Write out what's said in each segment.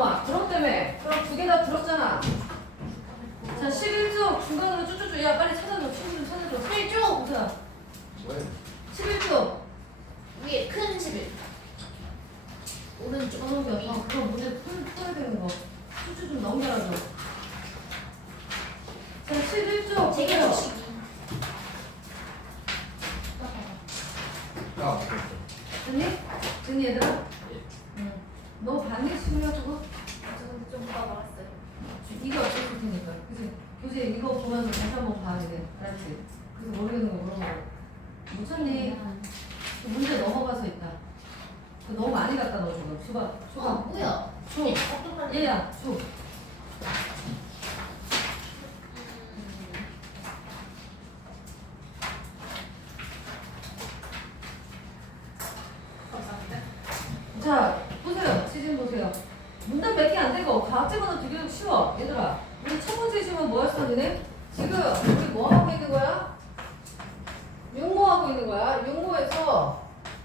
봐. 드롭 때문에. 그럼 두 개 다 들었잖아. 자, 11쪽 중간으로 쭉쭉쭉. 야, 빨리 찾아줘. 친구 좀 찾아줘. 11쪽! 보자. 뭐야? 11쪽. 위에 큰 11. 오른쪽. 그거 문제 풀어야 되는 거. 쭉쭉 좀 넘겨라줘. 자, 11쪽. 되게 보세요. 주식이. 아, 됐니? 됐니, 얘들아? 응. 너 반대식이야, 그거? 저는 좀 봐봤어요. 이게 어떻게 테니까. 그치? 교재 이거 보면서 다시 한번 봐야 돼. 알았지? 그래서 모르겠는 거 물어보고. 못 찾니? 문제 넘어가서 있다. 너무 많이 갖다 넣어, 지금. 줘봐. 줘봐. 뭐야? 줘. 어떡하냐? 얘야, 줘. 감사합니다. 자, 보세요. 지금 보세요. 문단 몇 개 안 되고 과학제문은 되게 쉬워. 얘들아, 우리 첫 번째 질문 뭐였어, 너네? 지금 우리 뭐 하고 있는 거야? 육모하고 있는 거야. 육모에서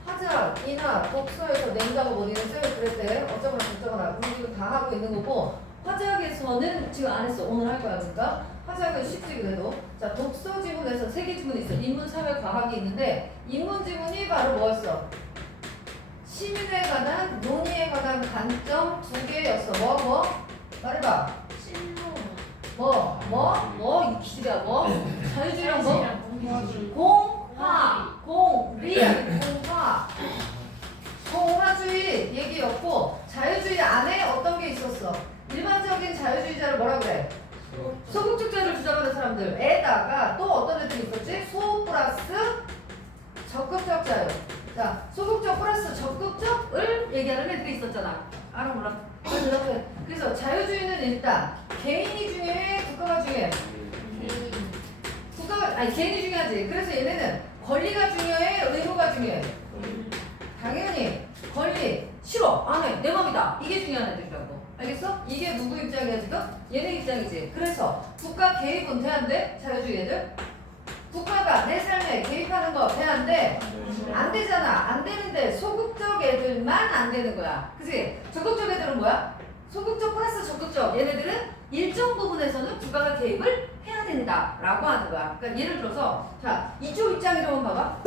화작이나 독서에서 낸다고 어디는 쌤이 그랬대. 어쩌거나 저쩌거나. 우리 지금 다 하고 있는 거고, 화작에서는 지금 안 했어. 오늘 할 거야. 그러니까 화작은 쉽지 그래도. 자, 독서 지문에서 세 개 지문이 있어. 인문, 사회, 과학이 있는데 인문 지문이 바로 뭐였어? 시민에 관한, 논의에 관한 관점 두 개였어. 뭐? 말해봐. 실무. 이 기술이야, 뭐? 자유주의랑 뭐? 공화주의. 공화. 공화주의 얘기였고, 자유주의 안에 어떤 게 있었어? 일반적인 자유주의자를 뭐라 그래? 소극적자를 주장하는 사람들에다가 또 어떤 애들이 있었지? 소 플러스 적극적 자유. 자, 소극적 플러스 적극적을 얘기하는 애들이 있었잖아. 알아 몰라? 그래서 자유주의는 일단 개인이 중요해, 국가가 중요해. 개인이 중요하지. 그래서 얘네는 권리가 중요해, 의무가 중요해. 당연히 권리 싫어, 안 해, 내 맘이다. 이게 중요한 애들이라고. 알겠어? 이게 누구 입장이야 지금? 얘네 입장이지. 그래서 국가 개입은 돼 안 돼? 자유주의 애들? 국가가 내 삶에 개입하는 거 돼 안 돼? 안 되잖아. 안 되는데 소극적 애들만 안 되는 거야. 그치? 적극적 애들은 뭐야? 소극적 플러스 적극적. 얘네들은 일정 부분에서는 국가가 개입을 해야 된다라고 하는 거야. 그러니까 예를 들어서 자, 이쪽 입장이라고 봐봐.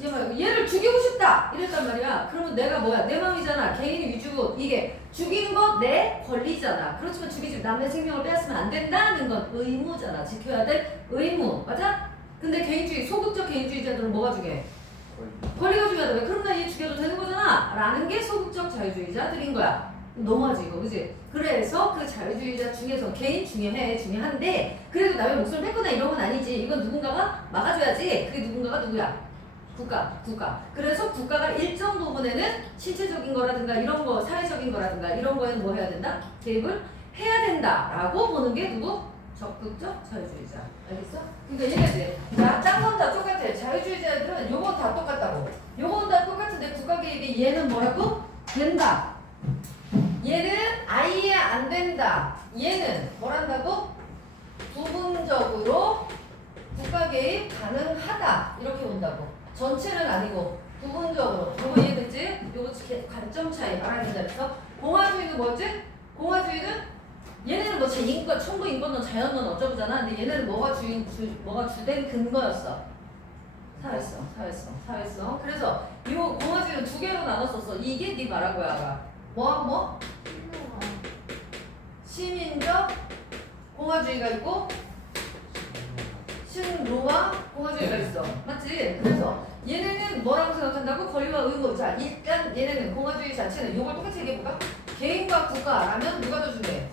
내가 얘를 죽이고 싶다 이랬단 말이야. 그러면 내가 뭐야? 내 마음이잖아. 개인이 위주고 이게 죽이는 건 내 권리잖아. 그렇지만 죽이지 남의 생명을 빼앗으면 안 된다는 건 의무잖아. 지켜야 될 의무. 맞아? 근데 개인주의, 소극적 개인주의자들은 뭐가 중요해? 권리가 중요하다. 왜? 그럼 나 얘 죽여도 되는 거잖아. 라는 게 소극적 자유주의자들인 거야. 너무하지 이거, 그지? 그래서 그 자유주의자 중에서 개인 중요한데 그래도 남의 목숨을 뺏거나 이런 건 아니지. 이건 누군가가 막아줘야지. 그게 누군가가 누구야? 국가. 그래서 국가가 일정 부분에는 실체적인 거라든가 이런 거, 사회적인 거라든가 이런 거에는 뭐 해야 된다? 개입을 해야 된다라고 보는 게 누구? 적극적 자유주의자. 알겠어? 그러니까 얘네들 자, 딴 건 다 똑같아. 자유주의자들은 요건 다 똑같다고. 요건 다 똑같은데 국가 개입이 얘는 뭐라고? 된다. 얘는 아예 안 된다. 얘는 뭐란다고? 부분적으로 국가 개입 가능하다. 이렇게 본다고. 전체는 아니고 부분적으로. 요거 이해됐지? 요거 관점 차이 알아야 된다 그래서 공화주의는 뭐지? 공화주의는 얘네는 뭐 인권, 청구 인권론, 자연론 어쩌고잖아. 근데 얘네는 뭐가 주된 근거였어? 사회성. 그래서 이 공화주의는 두 개로 나눴었어. 이게 네 말한 거야, 아까. 뭐? 시민적 공화주의가 있고 신로와 공화주의가 있어. 맞지? 그래서 얘네는 뭐라고 생각한다고? 권리와 의무. 자, 일단 얘네는 공화주의 자체는 이걸 똑같이 얘기해볼까? 개인과 국가라면 누가 더 중요해?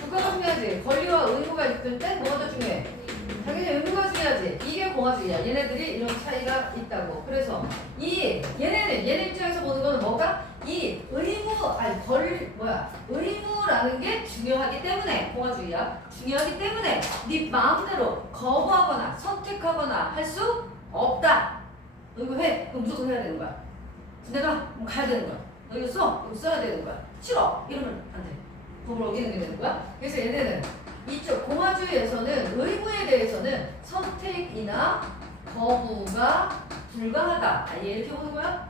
국가가 중요하지. 권리와 의무가 있을 땐 뭐가 더 중요해? 당연히 의무가 중요하지. 이게 공화주의야. 얘네들이 이런 차이가 있다고. 그래서 얘네 입장에서 보는 거는 뭐가? 이 의무라는 게 중요하기 때문에 공화주의야. 중요하기 때문에 네 마음대로 거부하거나 선택하거나 할 수 없다. 너 이거 해? 그럼 무조건 해야 되는 거야. 내가 가야 되는 거야. 너 이거 써? 이거 써야 되는 거야. 싫어? 이러면 안 돼. 법을 어기는 게 되는 거야. 그래서 얘네는 이쪽 공화주의에서는 의무에 대해서는 선택이나 거부가 불가하다. 이렇게 보는 거야.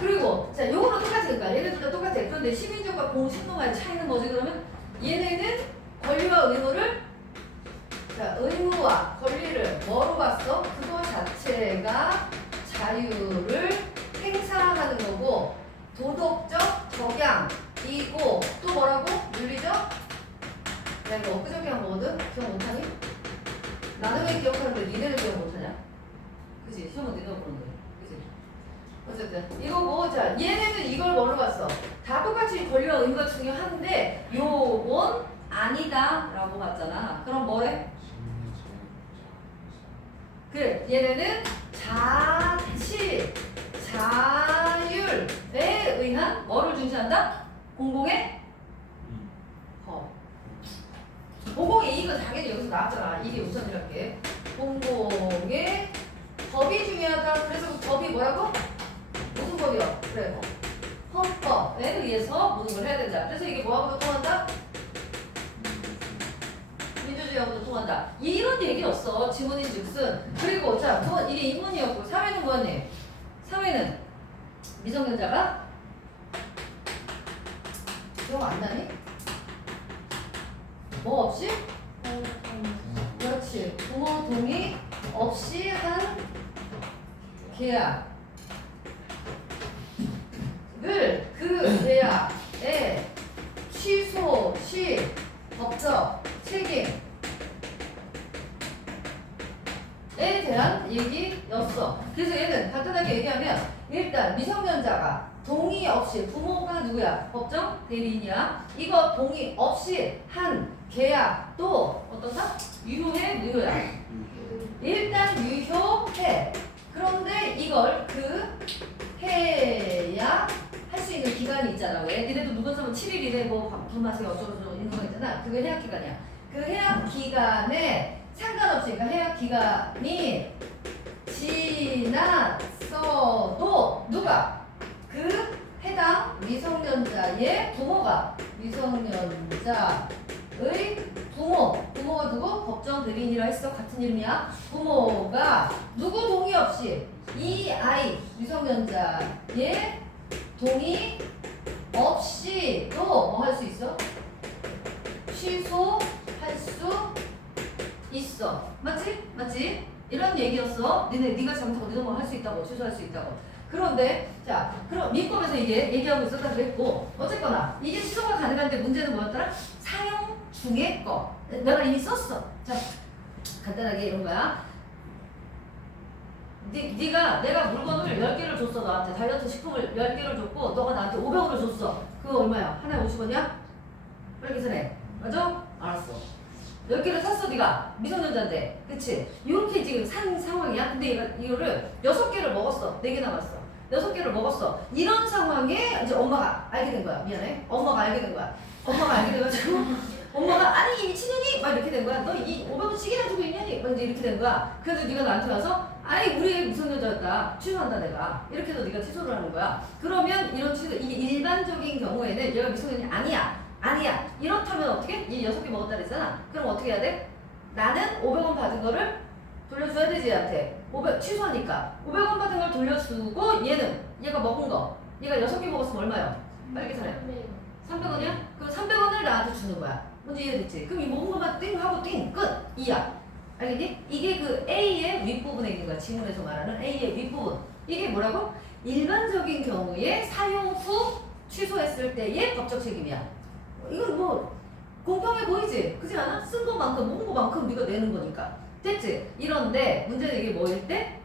그리고 자, 요거는 똑같으니까 얘네들도 똑같아. 그런데 시민적 의무가 공신동아의 차이는 뭐지 그러면? 얘네는 권리와 의무를 자 의무와 권리를 뭐로 봤어? 그거 자체가 자유를 행사하는 거고 도덕적 적양이고 또 뭐라고? 윤리적? 나 이거 엊그저께 한 거거든? 기억 못하니? 나는 왜 기억하는데 니네는 기억 못하냐? 그치? 시험은 니네가 보는데 그치? 어쨌든 이거고 자 얘네는 이걸 뭘로 봤어? 다 똑같이 권리와 의무가 중요한데 요건 아니다 라고 봤잖아. 그럼 뭐래? 그래 얘네는 자치 자율에 의한 뭐를 중시한다? 공공의 법. 공공의 이익은 당연히 여기서 나왔잖아. 이게 우선이랄게. 공공의 법이 중요하다. 그래서 그 법이 뭐라고? 무슨 법이요? 그래. 헌법에 의해서 모든 걸 해야 된다. 그래서 이게 뭐하고도 통한다? 민주주의하고도 통한다. 이런 얘기였어. 지문인즉슨. 그리고 자, 두 번 이게 인문이었고 사회는 뭐니? 사회는 미성년자가 기억 안 나니? 뭐 없이? 그렇지. 부모 동의 없이 한 계약을 그 계약에 취소 시 법적 책임에 대한 얘기였어. 그래서 얘는 간단하게 얘기하면 일단 미성년자가 동의 없이 부모가 누구야? 법정 대리인이야. 이거 동의 없이 한 계약도 어떤가? 유효해? 무효야? 일단 유효해. 그런데 이걸 그 해야 할 수 있는 기간이 있잖아. 왜? 니네도 누군 사면 7일 이내 뭐 분마세 어쩌고저쩌고 있는 거 있잖아. 그게 해약 기간이야. 그 해약 기간에 상관없이 그러니까 해약 기간이 지났어도 누가? 그 해당 미성년자의 부모가 미성년자의 부모가 누구? 법정 대리인이라 했어. 같은 이름이야. 부모가 누구 동의 없이 이 아이 미성년자의 동의 없이도 뭐 할 수 있어? 취소할 수 있어. 맞지? 맞지? 이런 얘기였어. 네가 잘못하고 네가 뭐 할 수 있다고 취소할 수 있다고. 그런데 자 그럼 민법에서 이게 얘기하고 있었다 그랬고 어쨌거나 이게 취소가 가능한데 문제는 뭐였더라? 사용 중의 거. 내가 이미 썼어. 자 간단하게 이런 거야. 내가 물건을 10개를 줬어. 너한테 다이어트 식품을 10개를 줬고 너가 나한테 500원을 줬어. 그거 얼마야? 하나에 50원이야? 빨리 계산해. 맞아? 알았어. 10개를 샀어. 네가 미성년자인데 그치? 이렇게 지금 산 상황이야. 근데 이거를 6개를 먹었어. 4개 남았어. 6개를 먹었어. 이런 상황에 이제 엄마가 알게 된 거야. 미안해. 엄마가 알게 된 거야. 엄마가 알게 돼가지고 엄마가 아니 이 미친년이 막 이렇게 된 거야. 너 이 500원씩이나 주고 있냐니? 막 이제 이렇게 된 거야. 그래서 네가 나한테 와서 아니 우리 애 미성년자였다. 취소한다 내가. 이렇게 해서 네가 취소를 하는 거야. 그러면 이런 취소 이게 일반적인 경우에는 얘가 미성년이 아니야. 이렇다면 어떻게? 얘 6개 먹었다 그랬잖아. 그럼 어떻게 해야 돼? 나는 500원 받은 거를 돌려줘야 되지 얘한테. 취소하니까 500원 받은 걸 돌려주고 얘가 먹은 거 얘가 6개 먹었으면 얼마야? 빨리 계산해. 300원이야? 그럼 300원을 나한테 주는 거야. 뭔지 이해됐지? 그럼 이 먹은 것만 띵 하고 띵 끝! 2야. 알겠니? 이게 그 A의 윗부분에 있는 거야. 지문에서 말하는 A의 윗부분. 이게 뭐라고? 일반적인 경우에 사용 후 취소했을 때의 법적 책임이야. 이건 뭐 공평해 보이지? 그렇지 않아? 쓴 것만큼 먹은 것만큼 네가 내는 거니까. 됐지? 이런데 문제는 이게 뭐일 때?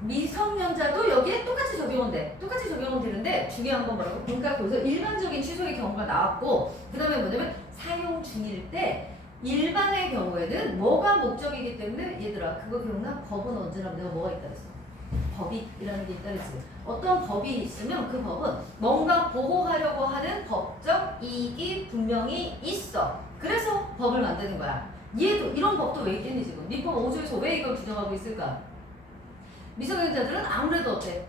미성년자도 여기에 똑같이 적용은 돼. 똑같이 적용은 되는데 중요한 건 뭐라고? 그러니까 거기서 일반적인 취소의 경우가 나왔고 그 다음에 뭐냐면 사용 중일 때 일반의 경우에는 뭐가 목적이기 때문에 얘들아 그거 기억나? 법은 언제나 내가 뭐가 있다 그랬어? 법이라는 게 있다 그랬지. 어떤 법이 있으면 그 법은 뭔가 보호하려고 하는 법적 이익이 분명히 있어. 그래서 법을 만드는 거야. 얘도 이런 법도 왜 있겠니 지금? 민법 5조에서 왜 이걸 규정하고 있을까? 미성년자들은 아무래도 어때?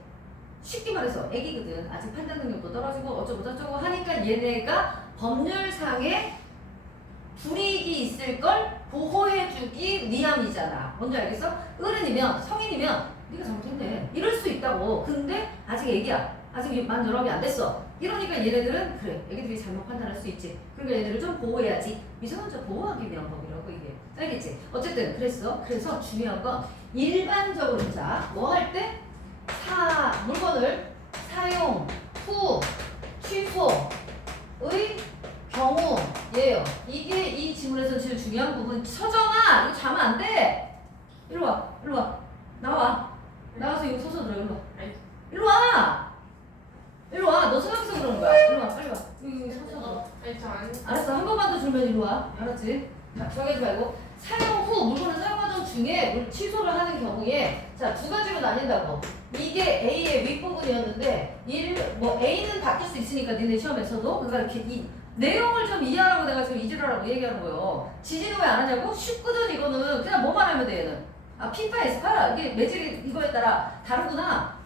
쉽게 말해서 애기거든. 아직 판단 능력도 떨어지고 어쩌고 저쩌고 하니까 얘네가 법률상에 불이익이 있을 걸 보호해주기 위함이잖아. 뭔지 알겠어? 어른이면 성인이면 네가 잘못했네 이럴 수 있다고. 근데 아직 애기야. 아직 만 19개 안 됐어. 이러니까 얘네들은 그래 애기들이 잘못 판단할 수 있지. 그러니까 얘네들을 좀 보호해야지. 미성년자 보호하기 위한 법이라고 이게. 알겠지? 어쨌든 그래서 중요한 건 일반적으로 자 뭐 할 때 물건을 사용 후 취소의 경우예요. 이게 이 지문에서 제일 중요한 부분. 서정아 이거 자면 안 돼. 일로 와 나와서 이거 서서 들어. 일로 와 너 생각해서 그러는 거야. 일로 와 빨리 와 여기 서서 들어. 알았어 한 번만 더 줄면 일로 와. 알았지? 자 정하지 말고 사용 후 물건을 사용하던 중에 취소를 하는 경우에 자 두 가지로 나뉜다고. 이게 A의 윗부분이었는데 A는 바뀔 수 있으니까 니네 시험에서도 그러니까 이렇게 이 내용을 좀 이해하라고 내가 지금 이질하라고 얘기하는 거예요. 지지는 왜 안 하냐고? 쉽거든 이거는. 그냥 뭐만 하면 돼 얘는. P파 S파라 이게 매질이 이거에 따라 다르구나.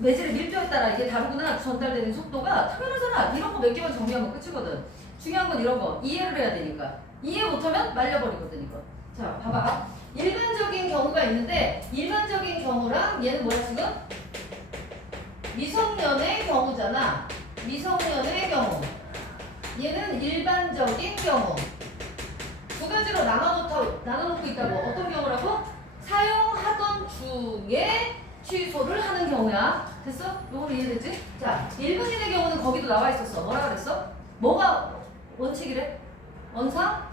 매질의 밀도에 따라 이게 다르구나. 전달되는 속도가 당연하잖아. 이런 거 몇 개만 정리하면 끝이거든. 중요한 건 이런 거 이해를 해야 되니까. 이해 못하면 말려버리거든 이거. 자 봐봐. 일반적인 경우가 있는데 일반적인 경우랑 얘는 뭐야 지금? 미성년의 경우잖아. 미성년의 경우. 얘는 일반적인 경우. 두 가지로 나눠놓고 있다고. 어떤 경우라고? 사용하던 중에 취소를 하는 경우야. 됐어? 요거는 이해되지? 자, 일반인의 경우는 거기도 나와 있었어. 뭐라 그랬어? 뭐가 원칙이래? 원상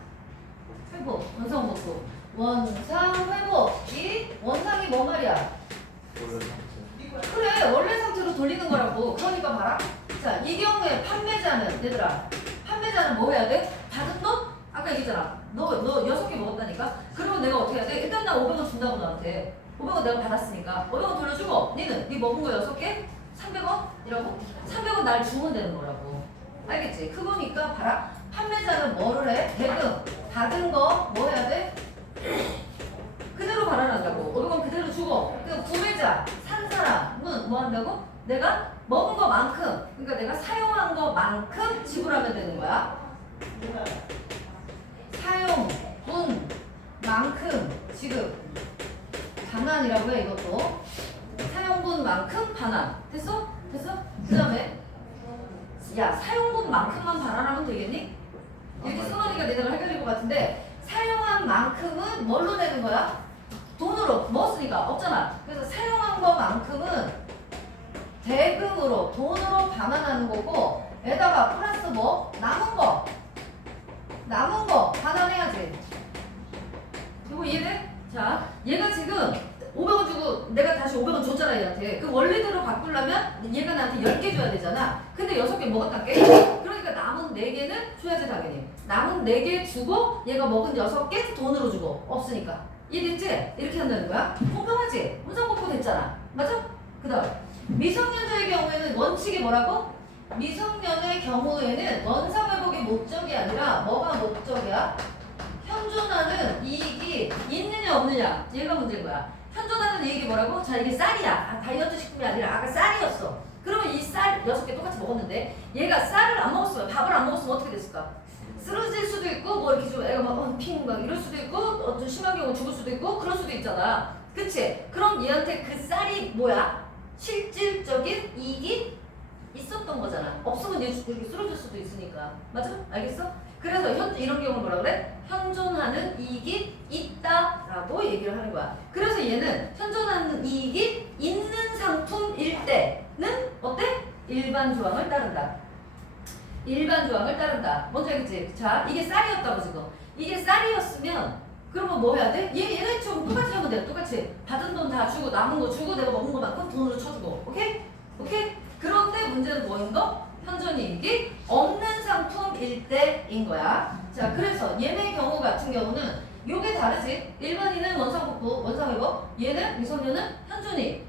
복구. 원상 회복이 원상이 뭐 말이야? 그래, 원래 상태로 돌리는 거라고. 그러니까 봐라. 자, 이 경우에 판매자는 판매자는 뭐 해야 돼? 받은 돈? 아까 얘기했잖아. 너 6개 먹었다니까? 그러면 내가 어떻게 해야 돼? 일단 나 500원 준다고 너한테. 500원 내가 받았으니까 500원 돌려주고 네 먹은 거 6개? 300원이라고? 300원 날 주면 되는 거라고. 알겠지? 그거니까 봐라. 판매자는 뭐를 해? 대금 받은 거 뭐 해야 돼? 그대로 발언한다고. 500원 그대로 주고 그 구매자 산 사람은 뭐 한다고? 내가 먹은 거만큼 그러니까 내가 사용한 거만큼 지불하면 되는 거야. 사용분만큼 지급. 반환이라고 해 이것도. 사용분만큼 반환. 됐어? 그 다음에 야 사용분만큼만 반환하면 되겠니? 여기 승원이가 내가 헷갈릴 것 같은데 사용한 만큼은 뭘로 내는 거야? 돈으로. 먹었으니까 없잖아. 그래서 사용한 거만큼은 대금으로 돈으로 반환하는 거고 에다가 플러스 뭐? 남은 거 반환해야지. 이거 이해돼? 자 얘가 지금 500원 주고 내가 다시 500원 줬잖아 얘한테. 그 원래대로 바꾸려면 얘가 나한테 10개 줘야 되잖아. 근데 6개 먹었다게. 그러니까 남은 4개는 줘야지 당연히. 남은 4개 주고 얘가 먹은 6개 돈으로 주고. 없으니까. 이해됐지? 이렇게 한다는 거야. 공평하지? 원상복구 됐잖아. 맞아? 그 다음 미성년자의 경우에는 원칙이 뭐라고? 미성년의 경우에는 원상회복이 목적이 아니라 뭐가 목적이야? 현존하는 이익이 있느냐 없느냐. 얘가 문제인 거야. 현존하는 이익이 뭐라고? 자 이게 쌀이야. 다이어트 식품이 아니라 아까 쌀이었어. 그러면 이 쌀 6개 똑같이 먹었는데 얘가 쌀을 안 먹었으면 밥을 안 먹었으면 어떻게 됐을까? 쓰러질 수도 있고 뭐 이렇게 좀 애가 막 이럴 수도 있고 좀 심한 경우 죽을 수도 있고 그럴 수도 있잖아. 그치? 그럼 얘한테 그 쌀이 뭐야? 실질적인 이익이 있었던 거잖아. 없으면 얘 이렇게 쓰러질 수도 있으니까. 맞아? 알겠어? 그래서 이런 경우는 뭐라 그래? 현존하는 이익이 있다라고 얘기를 하는 거야. 그래서 얘는 현존하는 이익이 있는 상품일 때는 어때? 일반 조항을 따른다. 뭔지 알겠지? 자, 이게 쌀이었다고 지금. 이게 쌀이었으면 그러면 뭐 해야 돼? 얘네 좀 똑같이 하면 돼. 똑같이 받은 돈 다 주고 남은 거 주고 내가 먹은 거만큼 돈으로 쳐주고. 오케이? 그런데 문제는 뭐인 거? 현존이익이 없는 상품일 때인 거야. 자, 그래서 얘네 경우 같은 경우는 요게 다르지. 일반인은 원상복구, 원상회복. 얘는 미성년은 현존이익.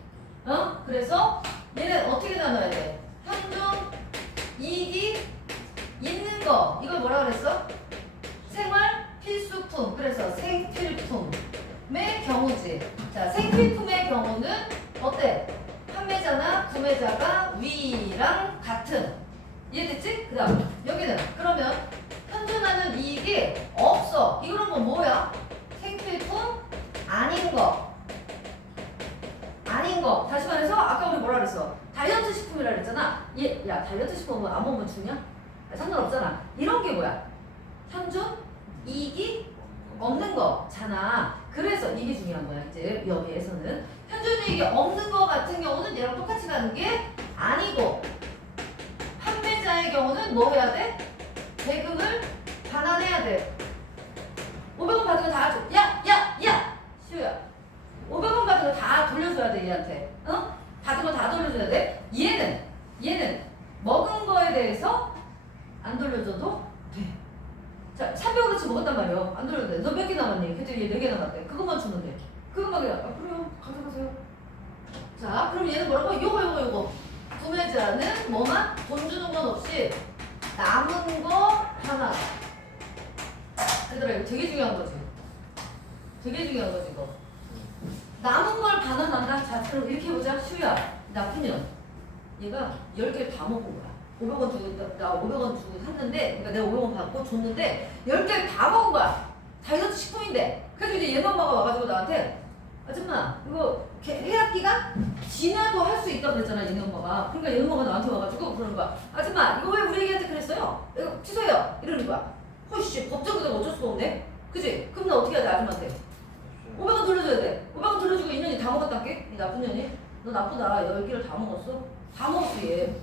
그래서 얘는 어떻게 나눠야 돼? 현존이익이 있는 거. 이걸 뭐라 그랬어? 생활 필수품. 그래서 생필품의 경우지. 자, 생필품의 경우는 어때? 판매자나 구매자가 위랑 같은. 이해됐지? 그 다음 여기는 그러면 현존하는 이익이 없어. 이거는 뭐야? 생필품 아닌 거. 다시 말해서 아까 우리 뭐라 그랬어? 다이어트 식품이라 그랬잖아. 야 다이어트 식품 안 먹으면 죽냐? 상관없잖아. 이런 게 뭐야? 현존, 이익이 없는 거잖아. 그래서 이게 중요한 거야. 이제 여기에서는 현존 이익이 없는 거 같은 경우는 얘랑 똑같이 가는 게 아니고, 판매자의 경우는 뭐 해야 돼? 대금을 반환해야 돼. 500원 받은 거 다 줘. 야! 시우야. 500원 받은 거 다 돌려줘야 돼, 얘한테. 어? 받은 거 다 돌려줘야 돼. 얘는 먹은 거에 대해서 안 돌려줘도 돼. 자, 300원어치 먹었단 말이에요. 안 돌려도 돼. 너 몇 개 남았니? 그랬더니 얘 4개 남았대. 그것만 주면 돼. 그것만 그냥, 그래요. 가져가세요. 자, 그럼 얘는 뭐라고? 요거. 구매자는 뭐만? 돈 주는 건 없이 남은 거 하나. 얘들아, 이거 되게 중요한 거지. 이거. 남은 걸 반환한다. 자, 그럼 이렇게 해보자. 슈야, 나쁜 년. 얘가 10개를 다 먹은 거야. 500원 주고, 나 500원 주고 샀는데, 그러니까 내가 500원 받고 줬는데, 10개를 다 먹은 거야. 다이어트 식품인데. 그래서 이제 얘네 엄마가 와가지고 나한테, 아줌마, 이거 해약 기간 지나도 할 수 있다고 그랬잖아, 얘네 엄마가. 그러니까 얘네 엄마가 나한테 와가지고 그러는 거야. 아줌마, 이거 왜 우리 애기한테 그랬어요? 이거 취소해요. 이러는 거야. 허이씨, 법적으로 어쩔 수가 없네? 그치? 그럼 나 어떻게 해야 돼, 아줌마한테? 500원 돌려줘야 돼. 500원 돌려주고 이 년이 다 먹었다게? 이 나쁜 년이? 너 나쁘다. 10개를 다 먹었어? 다 먹었어, 얘.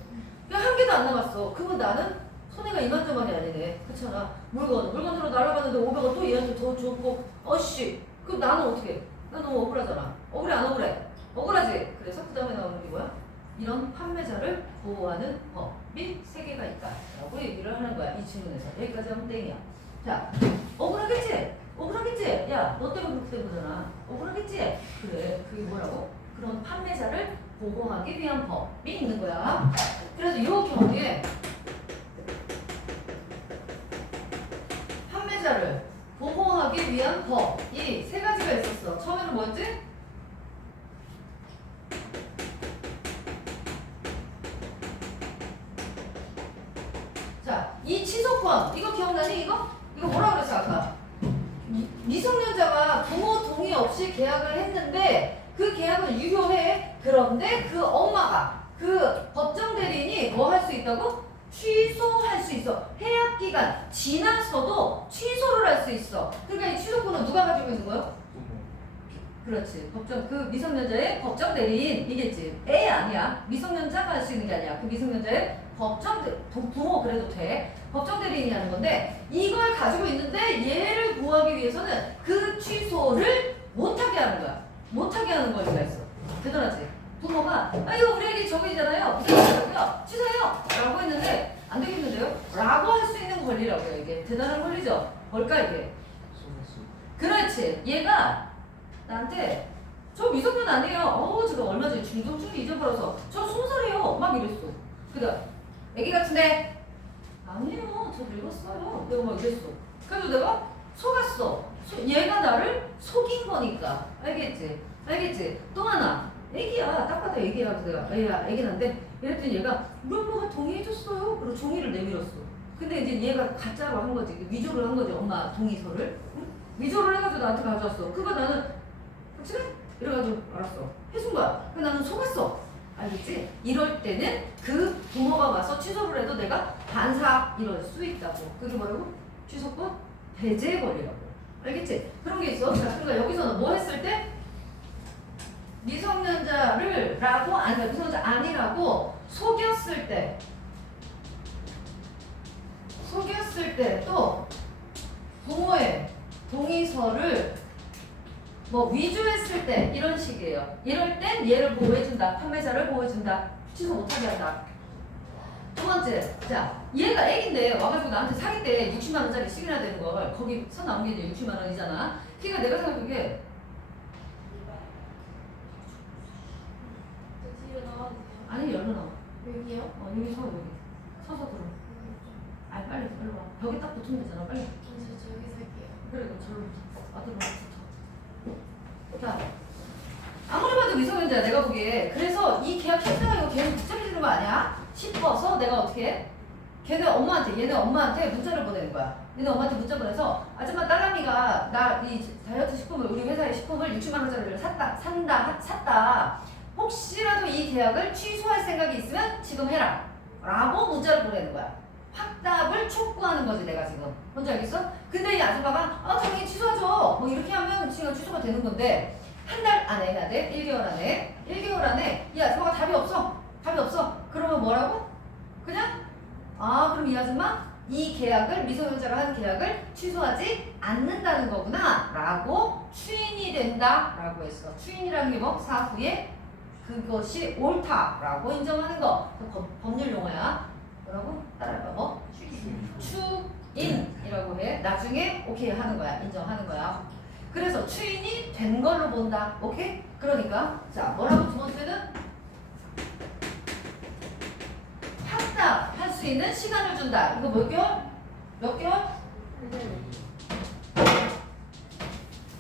그냥 한 개도 안 남았어. 그러면 나는 손해가 이만저만이 아니네. 그렇잖아. 물건으로 날아갔는데 500원 또 얘한테 더 줬고, 어씨. 그럼 나는 어떻게 해? 나 너무 억울하잖아. 억울해, 안 억울해? 억울하지? 그래서 그 다음에 나오는 게 뭐야? 이런 판매자를 보호하는 법이 3개가 있다. 라고 얘기를 하는 거야. 이 질문에서. 여기까지 하면 땡이야. 자, 억울하겠지? 야, 너 때문에 그렇게 된 거잖아. 억울하겠지? 그래. 그게 뭐라고? 그런 판매자를 보호하기 위한 법이 있는 거야. 그래서 이 경우에 판매자를 보호하기 위한 법이 3가지가 있었어. 처음에는 뭐였지? 자, 이 취소권. 이거 기억나니? 이거 뭐라 그랬어 아까? 미성년자가 부모 동의 없이 계약을 했는데 그 계약을 유효해. 그런데 그 엄마가, 그 법정 대리인이 뭐 할 수 있다고? 취소할 수 있어. 해약 기간 지나서도 취소를 할 수 있어. 그러니까 이 취소권은 누가 가지고 있는 거예요? 그렇지. 그 미성년자의 법정 대리인이겠지. 애 아니야. 미성년자가 할 수 있는 게 아니야. 그 미성년자의 부모 그래도 돼. 법정 대리인이 하는 건데, 이걸 가지고 있는데 얘를 보호하기 위해서는 그 취소를 못하게 하는 거야. 못하게 하는 권리가 있어. 대단하지? 부모가, 이거 우리 애기 저기잖아요. 취소해요. 라고 했는데, 안 되겠는데요? 라고 할 수 있는 권리라고요, 이게. 대단한 권리죠? 뭘까, 이게? 그렇지. 얘가 나한테, 저 미성년 아니에요. 제가 얼마 전에 중증 잊어버려서, 저 20살이에요. 막 이랬어. 그다음, 애기 같은데? 아니에요. 저 늙었어요. 내가 막 이랬어. 그래서 내가 속았어. 얘가 나를 속인 거니까. 알겠지? 또 하나. 애기야. 딱 봐도 애기야. 그래서 내가 애기란데 이랬더니 얘가 우리 엄마가 동의해줬어요. 그리고 종이를 내밀었어. 근데 이제 얘가 가짜로 한 거지. 위조를 한 거지. 엄마 동의서를. 응? 위조를 해가지고 나한테 가져왔어. 그거 나는 그래? 이래가지고 알았어. 해준 거야. 그 나는 속았어. 알겠지? 이럴 때는 그 부모가 와서 취소를 해도 내가 반사 이럴 수 있다고. 그게 뭐라고? 취소권 배제 권리라고. 알겠지? 그런 게 있어. 자, 그러니까 여기서는 뭐 했을 때? 미성년자를 라고 아니 미성년자 아니라고 속였을 때 또 부모의 동의서를 뭐 위조했을 때 이런 식이에요. 이럴 땐 얘를 보호해준다. 판매자를 보호해준다. 취소 못하게 한다. 두 번째, 자, 얘가 애기인데 와가지고 나한테 사기 때 60만 원짜리 시기나 되는 걸 거기서 나온 게 이제 60만 원이잖아. 그러니까 내가 생각하기에 아니 열로 나와. 여기요? 여기 서서 들어. 빨리 와. 벽에 딱 붙으면 되잖아. 빨리. 저 여기 살게요. 그래, 저로 와들어. 자, 아무리 봐도 미성년자야 내가 보기에. 그래서 이 계약 했다가 이거 걔는 복잡해지는 거 아니야? 싶어서 내가 어떻게 해? 얘네 엄마한테 문자를 보내는 거야. 얘네 엄마한테 문자 보내서 아줌마 딸내미가 나 이 다이어트 식품을 우리 회사의 식품을 60만 원짜리를 샀다. 혹시라도 이 계약을 취소할 생각이 있으면 지금 해라 라고 문자를 보내는 거야. 확답을 촉구하는 거지 내가 지금. 뭔지 알겠어? 근데 이 아줌마가 당연히 취소하죠 뭐 이렇게 하면 지금 취소가 되는 건데 한 달 안에 해야 돼. 1개월 안에 이 아줌마가 답이 없어. 그러면 뭐라고? 그냥 그럼 이 아줌마 이 계약을 미성년자가 한 계약을 취소하지 않는다는 거구나 라고 추인이 된다 라고 했어. 추인이라는 게 뭐? 사후에 그것이 옳다라고 인정하는 거. 법률 용어야. 뭐라고? 따라해봐. 뭐? 추인이라고 해. 나중에 오케이 하는 거야. 인정하는 거야. 그래서 추인이 된 걸로 본다. 오케이? 그러니까 자 뭐라고 두 번째는 확답할 수 있는 시간을 준다. 이거 몇 개월? 몇 개월?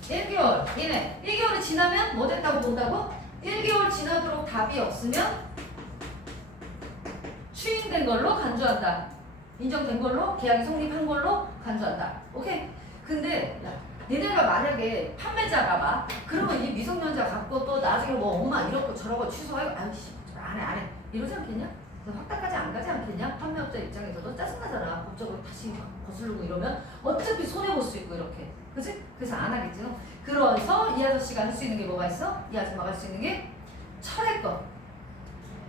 1개월 이내. 1개월이 지나면 뭐 됐다고 본다고? 1개월 지나도록 답이 없으면 추인된 걸로 간주한다. 인정된 걸로 계약이 성립한 걸로 간주한다. 오케이? 근데 야, 니네가 만약에 판매자가 봐. 그러면 이 미성년자 갖고 또 나중에 뭐 엄마 이렇고 저러고 취소하고 아이씨 안 해 이러지 않겠냐? 확답까지 안 가지 않겠냐? 판매업자 입장에서도 짜증나잖아. 법적으로 다시 거스르고 이러면 어차피 손해볼 수 있고 이렇게. 그치? 그래서 안 하겠지. 그래서 이 아저씨가 할 수 있는 게 뭐가 있어? 이 아줌마가 할 수 있는 게 철회권.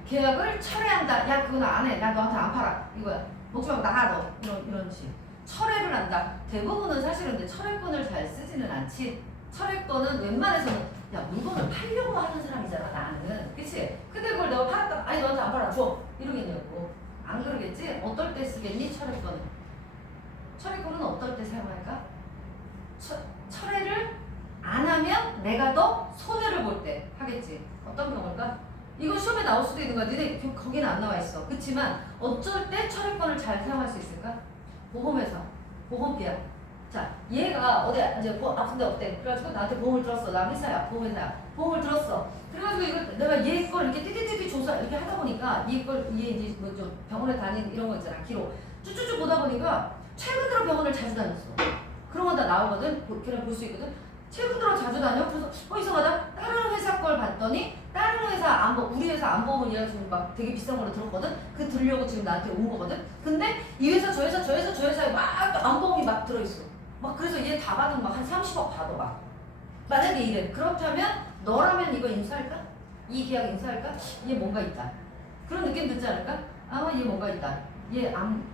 계약을 철회한다. 야 그건 안 해. 나 너한테 안 팔아. 이거야. 먹지 말고 나가 너. 이런 식. 철회를 한다. 대부분은 사실은 근데 철회권을 잘 쓰지는 않지. 철회권은 웬만해서는 야 물건을 팔려고 하는 사람이잖아 나는. 그치? 근데 그걸 내가 팔았다. 아니 너한테 안 팔아. 줘. 이러겠냐고. 안 그러겠지? 어떨 때 쓰겠니? 철회권은. 철회권은 어떨 때 사용할까? 철회를 안 하면 내가 더 손해를 볼 때 하겠지. 어떤 경우일까? 이거 시험에 나올 수도 있는 거야. 니네 거기는 안 나와 있어. 그렇지만 어쩔 때 철회권을 잘 사용할 수 있을까? 보험회사, 보험비야. 자, 얘가 어디 이제 아픈데 어때? 그래가지고 나한테 보험을 들었어. 나 회사야, 보험회사야. 보험을 들었어. 그래가지고 이거 내가 얘 걸 이렇게 띠띠띠띠 조사 이렇게 하다 보니까 얘 이제 뭐 좀 병원에 다니는 이런 거 있잖아. 기록 쭉쭉쭉 보다 보니까 최근 들어 병원을 자주 다녔어. 그런 건 다 나오거든. 그냥 볼 수 있거든. 최근 들어 자주 다녀. 그래서 이상하다. 다른 회사 걸 봤더니 다른 회사 안보 우리 회사 안보험을 얘가 지금 막 되게 비싼 걸로 들었거든. 그 들려고 지금 나한테 온 거거든. 근데 이 회사 저 회사에 막 안보험이 막 들어있어. 막 그래서 얘 다 받으면 막 한 30억 받아 막. 만약에 이래. 그렇다면 너라면 이거 인수할까? 이 계약 인수할까? 얘 뭔가 있다. 그런 느낌 들지 않을까? 아마 얘 뭔가 있다. 얘 암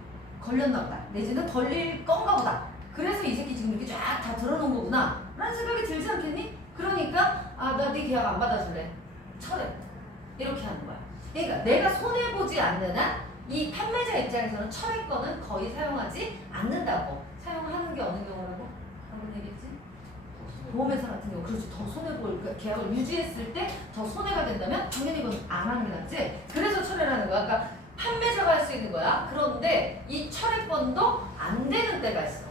걸렸나 보다. 내지는 걸릴 건가 보다. 그래서 이 새끼 지금 이렇게 쫙 다 들어놓은 거구나 라는 생각이 들지 않겠니? 그러니까 나 네 계약 안 받아줄래. 철회. 이렇게 하는 거야. 그러니까 내가 손해보지 않는 한 이 판매자 입장에서는 철회권은 거의 사용하지 않는다고. 사용하는 게 어느 경우라고? 방금 얘기했지? 보험회사 같은 경우 그렇지. 더 손해볼 그러니까 계약을 유지했을 때 더 손해가 된다면 당연히 이건 안 하는 게 낫지. 그래서 철회를 하는 거야. 그러니까 판매자가 할 수 있는 거야. 그런데 이 철회권도 안 되는 때가 있어.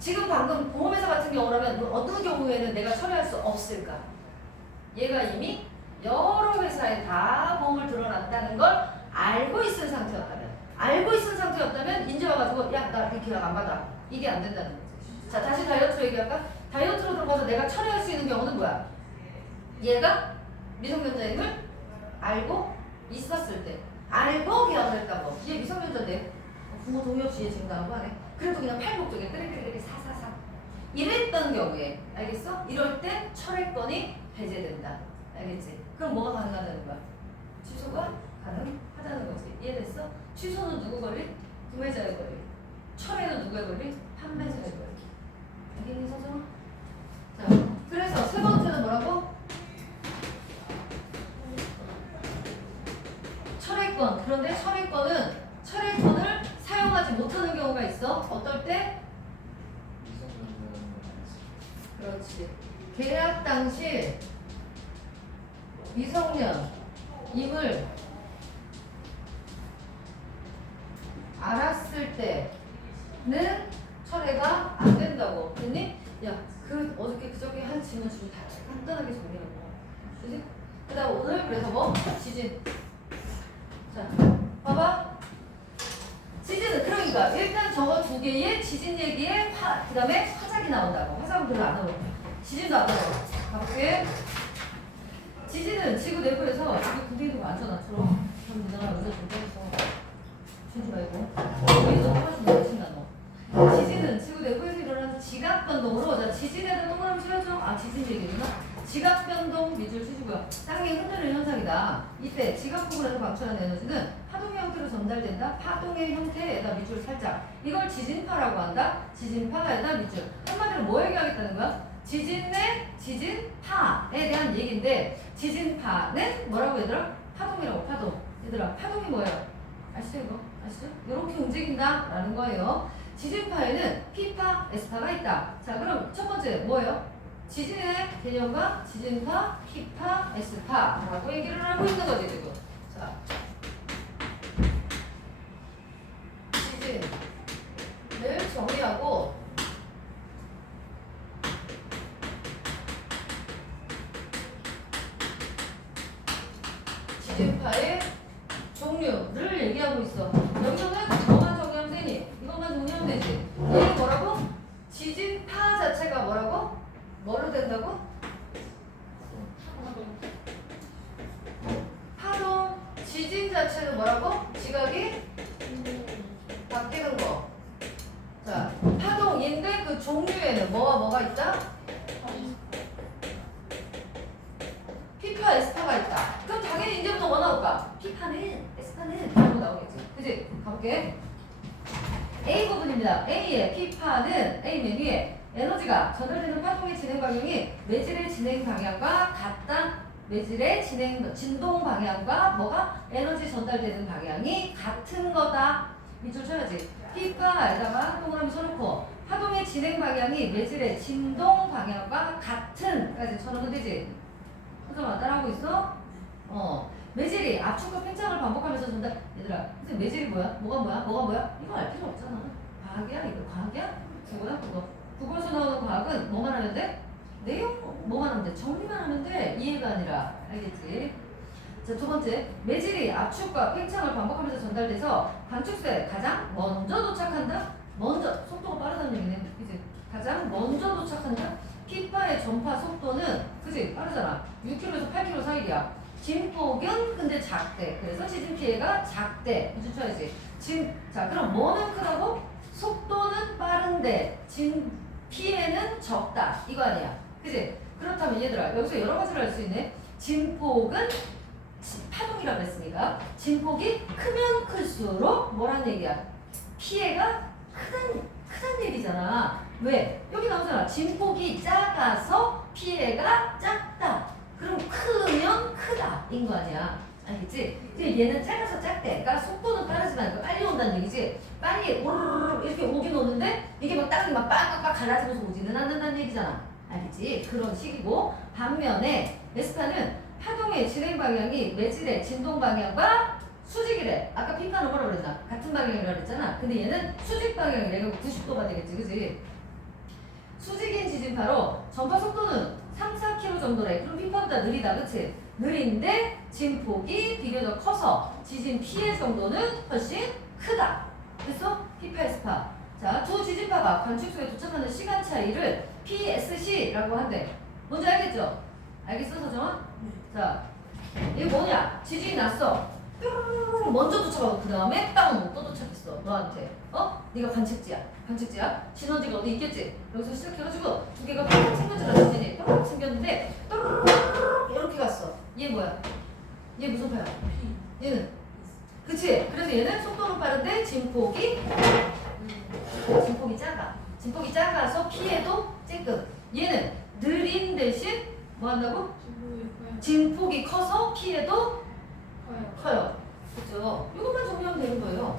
지금 방금 보험회사 같은 경우라면 어느 경우에는 내가 철회할 수 없을까? 얘가 이미 여러 회사에 다 보험을 들어놨다는 걸 알고 있은 상태였다면 이제 와가지고 야 나 그 계약 안 받아. 이게 안 된다는 거지. 자 다시 다이어트로 얘기할까? 다이어트로 들어가서 내가 철회할 수 있는 경우는 뭐야? 얘가 미성년자임을 알고 있었을 때 알고 계약을 했다고. 얘 미성년자인데 부모 동의 없이 얘 지금 나온 거 아니야? 그래도 그냥 팔목적에 끄리끄리 사사사 이랬던 경우에 알겠어? 이럴 때 철회권이 배제된다. 알겠지? 그럼 뭐가 가능하다는 거야? 취소가 가능하다는 거지. 이해됐어? 취소는 누구 권리? 구매자의 권리. 철회는 누구의 권리? 판매자의 권리. 알겠니 서정아? 자, 그래서 세 번째는 뭐라고? 철회권. 그런데 철회권을 사용하지 못하는 경우가 있어. 어떨 때? 그렇지. 계약 당시 미성년임을 알았을 때는 철회가 안 된다고. 됐니? 야, 어저께 그저께 한 질문 좀 다 간단하게 정리해봐. 그지? 그 다음 오늘 그래서 뭐? 지진. 자, 봐봐. 지진은 그러니까 일단 저거 두 개의 지진 얘기에 그 다음에 화작이 나온다고. 화작은 별로 안 나오고 지진도 안 나오고. 가볼게. 지진은 지구 내부에서 지구 구기도 안전하처럼 전부 다 의자 좀 빼서 주지 말고 여기서 하나씩 내친다 너. 지진은 지구 내부에서 일어나는 지각 변동으로 자 지진에다 동그라미 쳐야죠. 아 지진 얘기구나. 지각 변동 밑줄 치시고요. 땅이 흔드는 현상이다. 이때 지각 부분에서 방출하는 에너지는 파동의 형태로 전달된다. 파동의 형태에다 밑줄 살짝. 이걸 지진파라고 한다. 지진파에다 밑줄. 한마디로 뭐 얘기하겠다는 거야? 지진의 지진파에 대한 얘기인데 지진파는 뭐라고 얘들아? 파동이라고 파동. 얘들아 파동이 뭐예요? 아시죠 이거? 아시죠? 이렇게 움직인다 라는 거예요. 지진파에는 P파, S파가 있다. 자 그럼 첫 번째 뭐예요? 지진의 개념과 지진파, P파, S파라고 얘기를 하고 있는 거지 지금. 자, 지진을 정의하고 지진파의 종류를 얘기하고 있어. 여기서는 뭐만 정의하면 되니? 이것만 정의하면 되지. 이게 뭐라고? 지진파 자체가 뭐라고? 뭐로 된다고? 파동. 지진 자체는 뭐라고? 지각이 바뀌는 거. 자, 파동인데 그 종류에는 뭐가 있다? P파, S파가 있다. 그럼 당연히 이제부터 뭐 나올까? P파는, S파는 이러고 나오겠지. 그치? 가볼게. A 부분입니다. A의 P파는 A 맨 위에 에너지가 전달되는 파동의 진행 방향이 매질의 진행 방향과 같다. 매질의 진동 방향과 뭐가? 에너지 전달되는 방향이 같은 거다. 밑줄 쳐야지. P파에다가 동그라미 쳐놓고 파동의 진행 방향이 매질의 진동 방향과 같은까지 쳐놓으면 되지. 그래서 따라하고 있어? 매질이 압축과 팽창을 반복하면서 전달. 얘들아, 선생님 매질이 뭐야? 뭐가 뭐야? 이거 알 필요 없잖아. 과학이야? 이거 과학이야? 그거야 그거. 국어에서 나오는 과학은 뭐만 하면 돼? 내용 뭐만 하면 돼? 정리만 하면 돼. 이해가 아니라. 알겠지? 자, 두 번째. 매질이 압축과 팽창을 반복하면서 전달돼서 관측소에 가장 먼저 도착한다? 먼저. 속도가 빠르다는 얘기네. 그치? 가장 먼저 도착한다? P파의 전파 속도는 그치? 빠르잖아. 6km에서 8km 사이야. 진폭은 근데 작대. 그래서 지진 피해가 작대. 무슨 쳐야지? 자, 그럼 뭐는 크다고? 속도는 빠른데 피해는 적다. 이거 아니야. 그치? 그렇다면 얘들아 여기서 여러 가지를 알 수 있네. 진폭은 파동이라고 했으니까 진폭이 크면 클수록 뭐란 얘기야? 피해가 크단 얘기잖아. 왜? 여기 나오잖아. 진폭이 작아서 피해가 작다. 그럼 크면 크다. 인 거 아니야. 알겠지? 얘는 작아서 작대. 그러니까 속도는 빠르지만 빨리 온다는 얘기지. 빨리 오르르 이렇게 오긴 오는데 이게 막 땅이 막 빡빡빡 갈라지면서 오지는 않는다는 얘기잖아. 알겠지? 그런 식이고 반면에 S파는 파동의 진행 방향이 매질의 진동 방향과 수직이래. 아까 P파는 뭐라고 그랬나? 같은 방향이라고 그랬잖아. 근데 얘는 수직 방향이래. 그럼 90도가 되겠지. 그지? 수직인 지진파로 전파 속도는 3, 4km 정도래. 그럼 P파보다 느리다. 그치? 느린데 진폭이 비교적 커서 지진 피해 정도는 훨씬 크다. 그래서 P파, S파. 자, 두 지진파가 관측소에 도착하는 시간 차이를 PSC라고 한대. 뭔지 알겠죠? 알겠어, 서정아? 자, 이게 뭐냐? 지진이 났어. 뾰로로로 먼저 도착하고 그 다음에 땅 또 도착했어. 너한테. 네가 관측지야. 신원지가 어디 있겠지? 여기서 시작해가지고 두 개가 팍 생겼잖아. 지진이 팍 생겼는데 또르르르 이렇게 갔어. 얘 뭐야? 얘 무슨 파야? 얘는 그치? 그래서 얘는 속도는 빠른데 진폭이 작아. 진폭이 작아서 피해도 쬐끔. 얘는 느린 대신 뭐 한다고? 진폭이 커서 피해도 커요. 그죠? 이것만 정리하면 되는 거예요.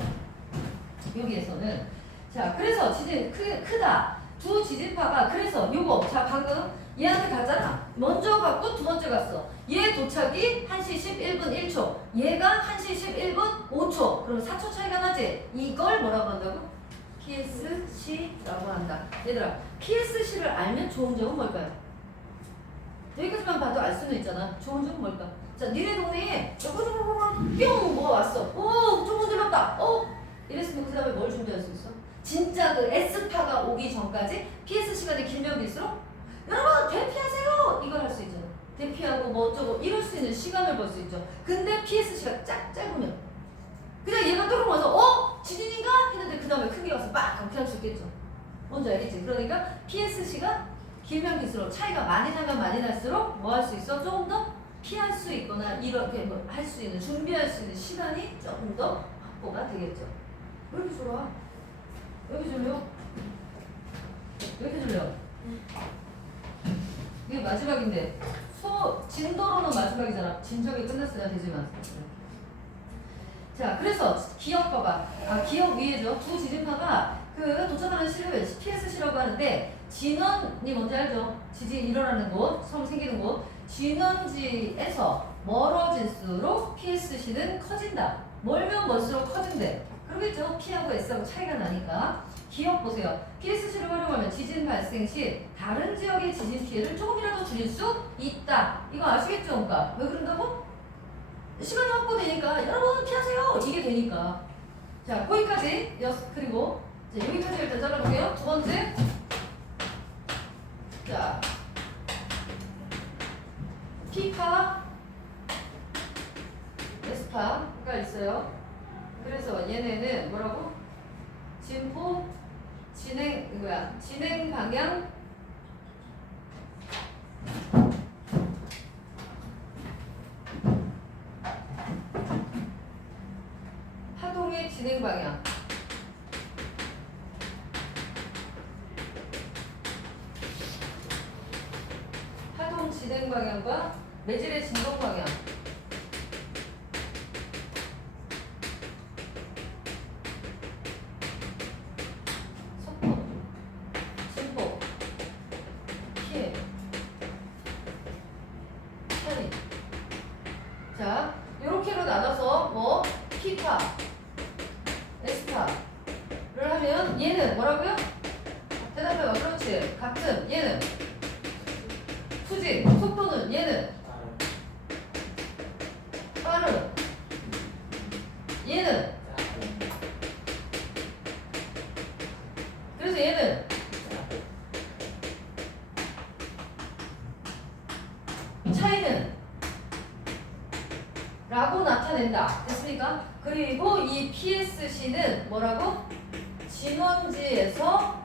여기에서는. 자, 그래서 지진 크다. 두 지진파가 그래서 요거 자 방금 얘한테 갔잖아. 먼저 갔고 두 번째 갔어. 얘 도착이 1시 11분 1초. 얘가 1시 11분 5초. 그럼 4초 차이가 나지? 이걸 뭐라고 한다고? PSC라고 한다. 얘들아, PSC를 알면 좋은 점은 뭘까요? 여기까지만 봐도 알 수는 있잖아. 좋은 점은 뭘까? 자, 니네 동네에 뿅 뭐가 왔어. 오, 조금 들렸다. 이랬으면 그 다음에 뭘 준비할 수 있어? 진짜 그 S파가 오기 전까지 PS 시간이 길면 길수록 여러분 대피하세요! 이걸 할 수 있잖아. 대피하고 뭐 어쩌고 이럴 수 있는 시간을 벌 수 있죠. 근데 PSC가 짧으면 그냥 얘가 뚫고 와서 지진인가? 했는데 그 다음에 큰 게 와서 막 강피할 수 있겠죠. 뭔지 알겠지? 그러니까 PSC가 길면 길수록 차이가 많이 나면 많이 날수록 뭐 할 수 있어? 조금 더 피할 수 있거나 이렇게 뭐 할 수 있는 준비할 수 있는 시간이 조금 더 확보가 되겠죠. 왜 이렇게 졸아? 왜 이렇게 졸려? 왜 이렇게 졸려? 이게 마지막인데 진도로는 마지막이잖아. 진척이 끝났어야 되지만. 자, 그래서 기억 봐봐. 기억 위에죠. 두 지진파가 그 도착하는 시를 PSC라고 하는데 진원이 뭔지 알죠? 지진 일어나는 곳, 섬 생기는 곳. 진원지에서 멀어질수록 PSC는 커진다. 멀면 멀수록 커진대. 그러겠죠? P하고 S하고 차이가 나니까. 기억 보세요. PSC를 활용하면 지진 발생 시 다른 지역의 지진 피해를 조금이라도 줄일 수 있다. 이거 아시겠죠? 그러니까 왜 그런다고? 시간이 확보되니까 여러분 피하세요. 이게 되니까. 자, 거기까지. 그리고 자, 여기까지 일단 잘라볼게요. 두 번째. 자, P파, S파가 있어요. 그래서 얘네는 뭐라고? 진포, 진행 방향, 파동의 진행 방향. 파동 진행 방향과 매질의 진동 방향. 속도, 진폭, 피해, 차이. 자, 요렇게로 나눠서 뭐 P파, S파를 하면 얘는 뭐라고요? 대답해봐. 그렇지. 같은 얘는 후진, 속도는 얘는 빠른, 얘는 그래서 얘는 차이는 라고 나타낸다. 됐습니까? 그리고 이 PSC는 뭐라고? 진원지에서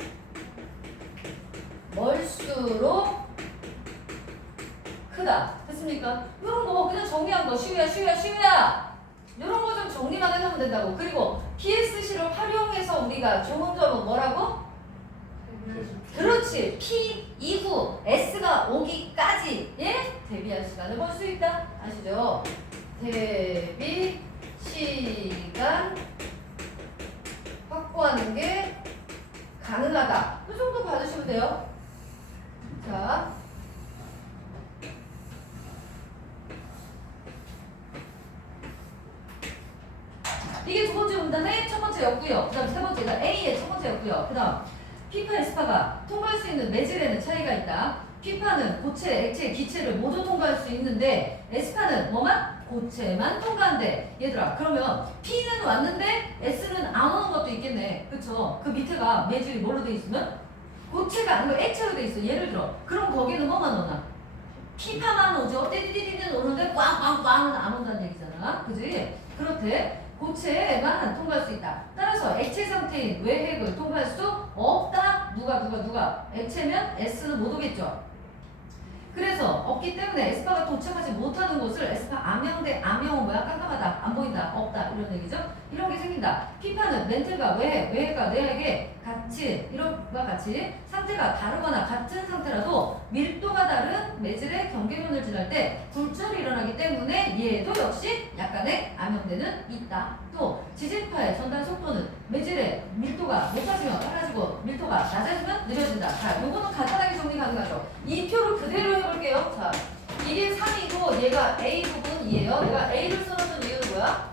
멀수록 크다. 됐습니까? 이런 거 그냥 정리한 거 쉬우야. 이런 거 좀 정리만 해놓으면 된다고. 그리고 PSC를 활용해서 우리가 좋은 점은 뭐라고? 그렇지. P 이후 S가 오기까지의 대비할 시간을 벌 수 있다. 아시죠? 대비 시간 확보하는 게 가능하다. 이 정도 받으시면 돼요. 자, 이게 두 번째 문단의 첫 번째였고요. 그 다음 세 번째가 A의 첫 번째였고요. 그 다음 P파, S파가 통과할 수 있는 매질에는 차이가 있다. P파는 고체, 액체, 기체를 모두 통과할 수 있는데 S파는 뭐만? 고체만 통과한대. 얘들아, 그러면 P는 왔는데 S는 안 오는 것도 있겠네. 그쵸? 그 밑에가 매질이 뭘로 돼 있으면? 고체가 아니고 액체로 돼 있어. 예를 들어. 그럼 거기는 뭐만 오나? P파만 오죠. 띠띠띠띠는 오는데 꽝꽝꽝은 안 온다는 얘기잖아. 그지? 그렇대. 고체만 통과할 수 있다. 따라서 액체 상태인 외핵을 통과할 수 없다. 누가? 액체면 S는 못 오겠죠. 그래서 없기 때문에 S파가 도착하지 못하는 곳을 S파 암형 대 암형은 뭐야? 깜깜하다. 안 보인다. 없다. 이런 얘기죠. 이런 게 생긴다. P파는 멘틀과 외핵과 내핵의 같이 이런 것과 같이 상태가 다르거나 같은 상태라도 밀도가 다른 매질의 경계면을 지날 때 굴절이 일어나기 때문에 얘도 역시 약간의 암형대는 있다. 또 지진파의 전달 속도는 매질의 밀도가 높아지면 빨라지고 밀도가 낮아지면 느려진다. 자, 요거는 간단하게 정리 가능하죠. 이 표를 그대로 해볼게요. 자, 이게 3이고 얘가 A 부분 2예요. 내가 A를 써놓은 이유는 뭐야?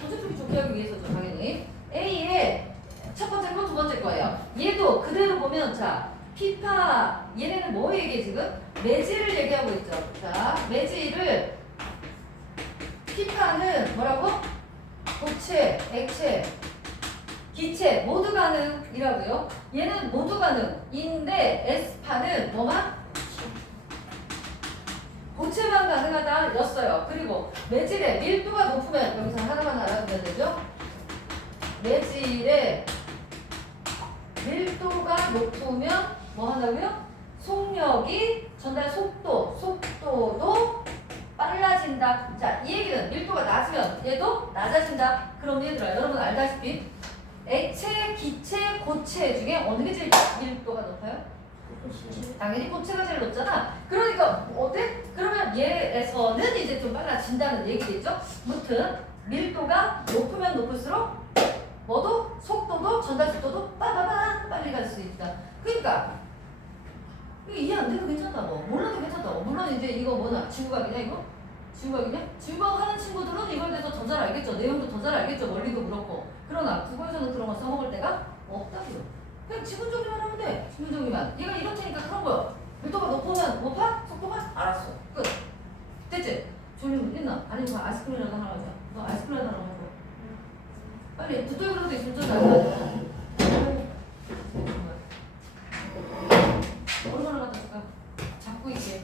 도저히 좋게 하기 위해서죠, 당연히. A의 첫 번째 거, 두 번째 거예요. 얘도 그대로 보면 자, P파 얘네는 뭐 얘기해 지금? 매질을 얘기하고 있죠. 자, 매질을 P파는 뭐라고? 고체, 액체, 기체 모두 가능이라고요. 얘는 모두 가능인데 S파는 뭐만? 고체만 가능하다 였어요. 그리고 매질의 밀도가 높으면 여기서 하나만 알아두면 되죠. 매질의 밀도가 높으면 뭐 한다고요? 속력이 전달 속도도 빨라진다. 자, 이 얘기는 밀도가 낮으면 얘도 낮아진다. 그럼 얘들아, 여러분 알다시피 액체, 기체, 고체 중에 어느 게 제일 밀도가 높아요? 당연히 고체가 제일 높잖아. 그러니까 어때? 그러면 얘에서는 이제 좀 빨라진다는 얘기겠죠? 무튼 밀도가 높으면 높을수록 뭐도 속도도 전달 속도도 빠바바 빨리 갈 수 있다. 그러니까 이거 이해 안 돼도 괜찮다고. 몰라도 괜찮다고. 물론 이제 이거 뭐냐? 지구과학이냐 이거? 지구과학이냐? 지구과학 하는 친구들은 이거에 대해서 더 잘 알겠죠. 내용도 더 잘 알겠죠. 원리도 그렇고. 그러나 국어에서는 그런 거 써먹을 때가 없다고요. 그냥 지분적으로만 하면 돼. 지분적으로만. 얘가 이럴 테니까 그런 거야. 밀도가 높으면 높아? 속도가? 알았어. 끝. 됐지? 졸리면 있나? 아니면 아이스크림이라도 하나 가자. 너 아이스크림이라도 하나 가자. 빨리 두들그라도 있으면 좀 나가자. 얼마나 갖다 줄까? 잡고 있게.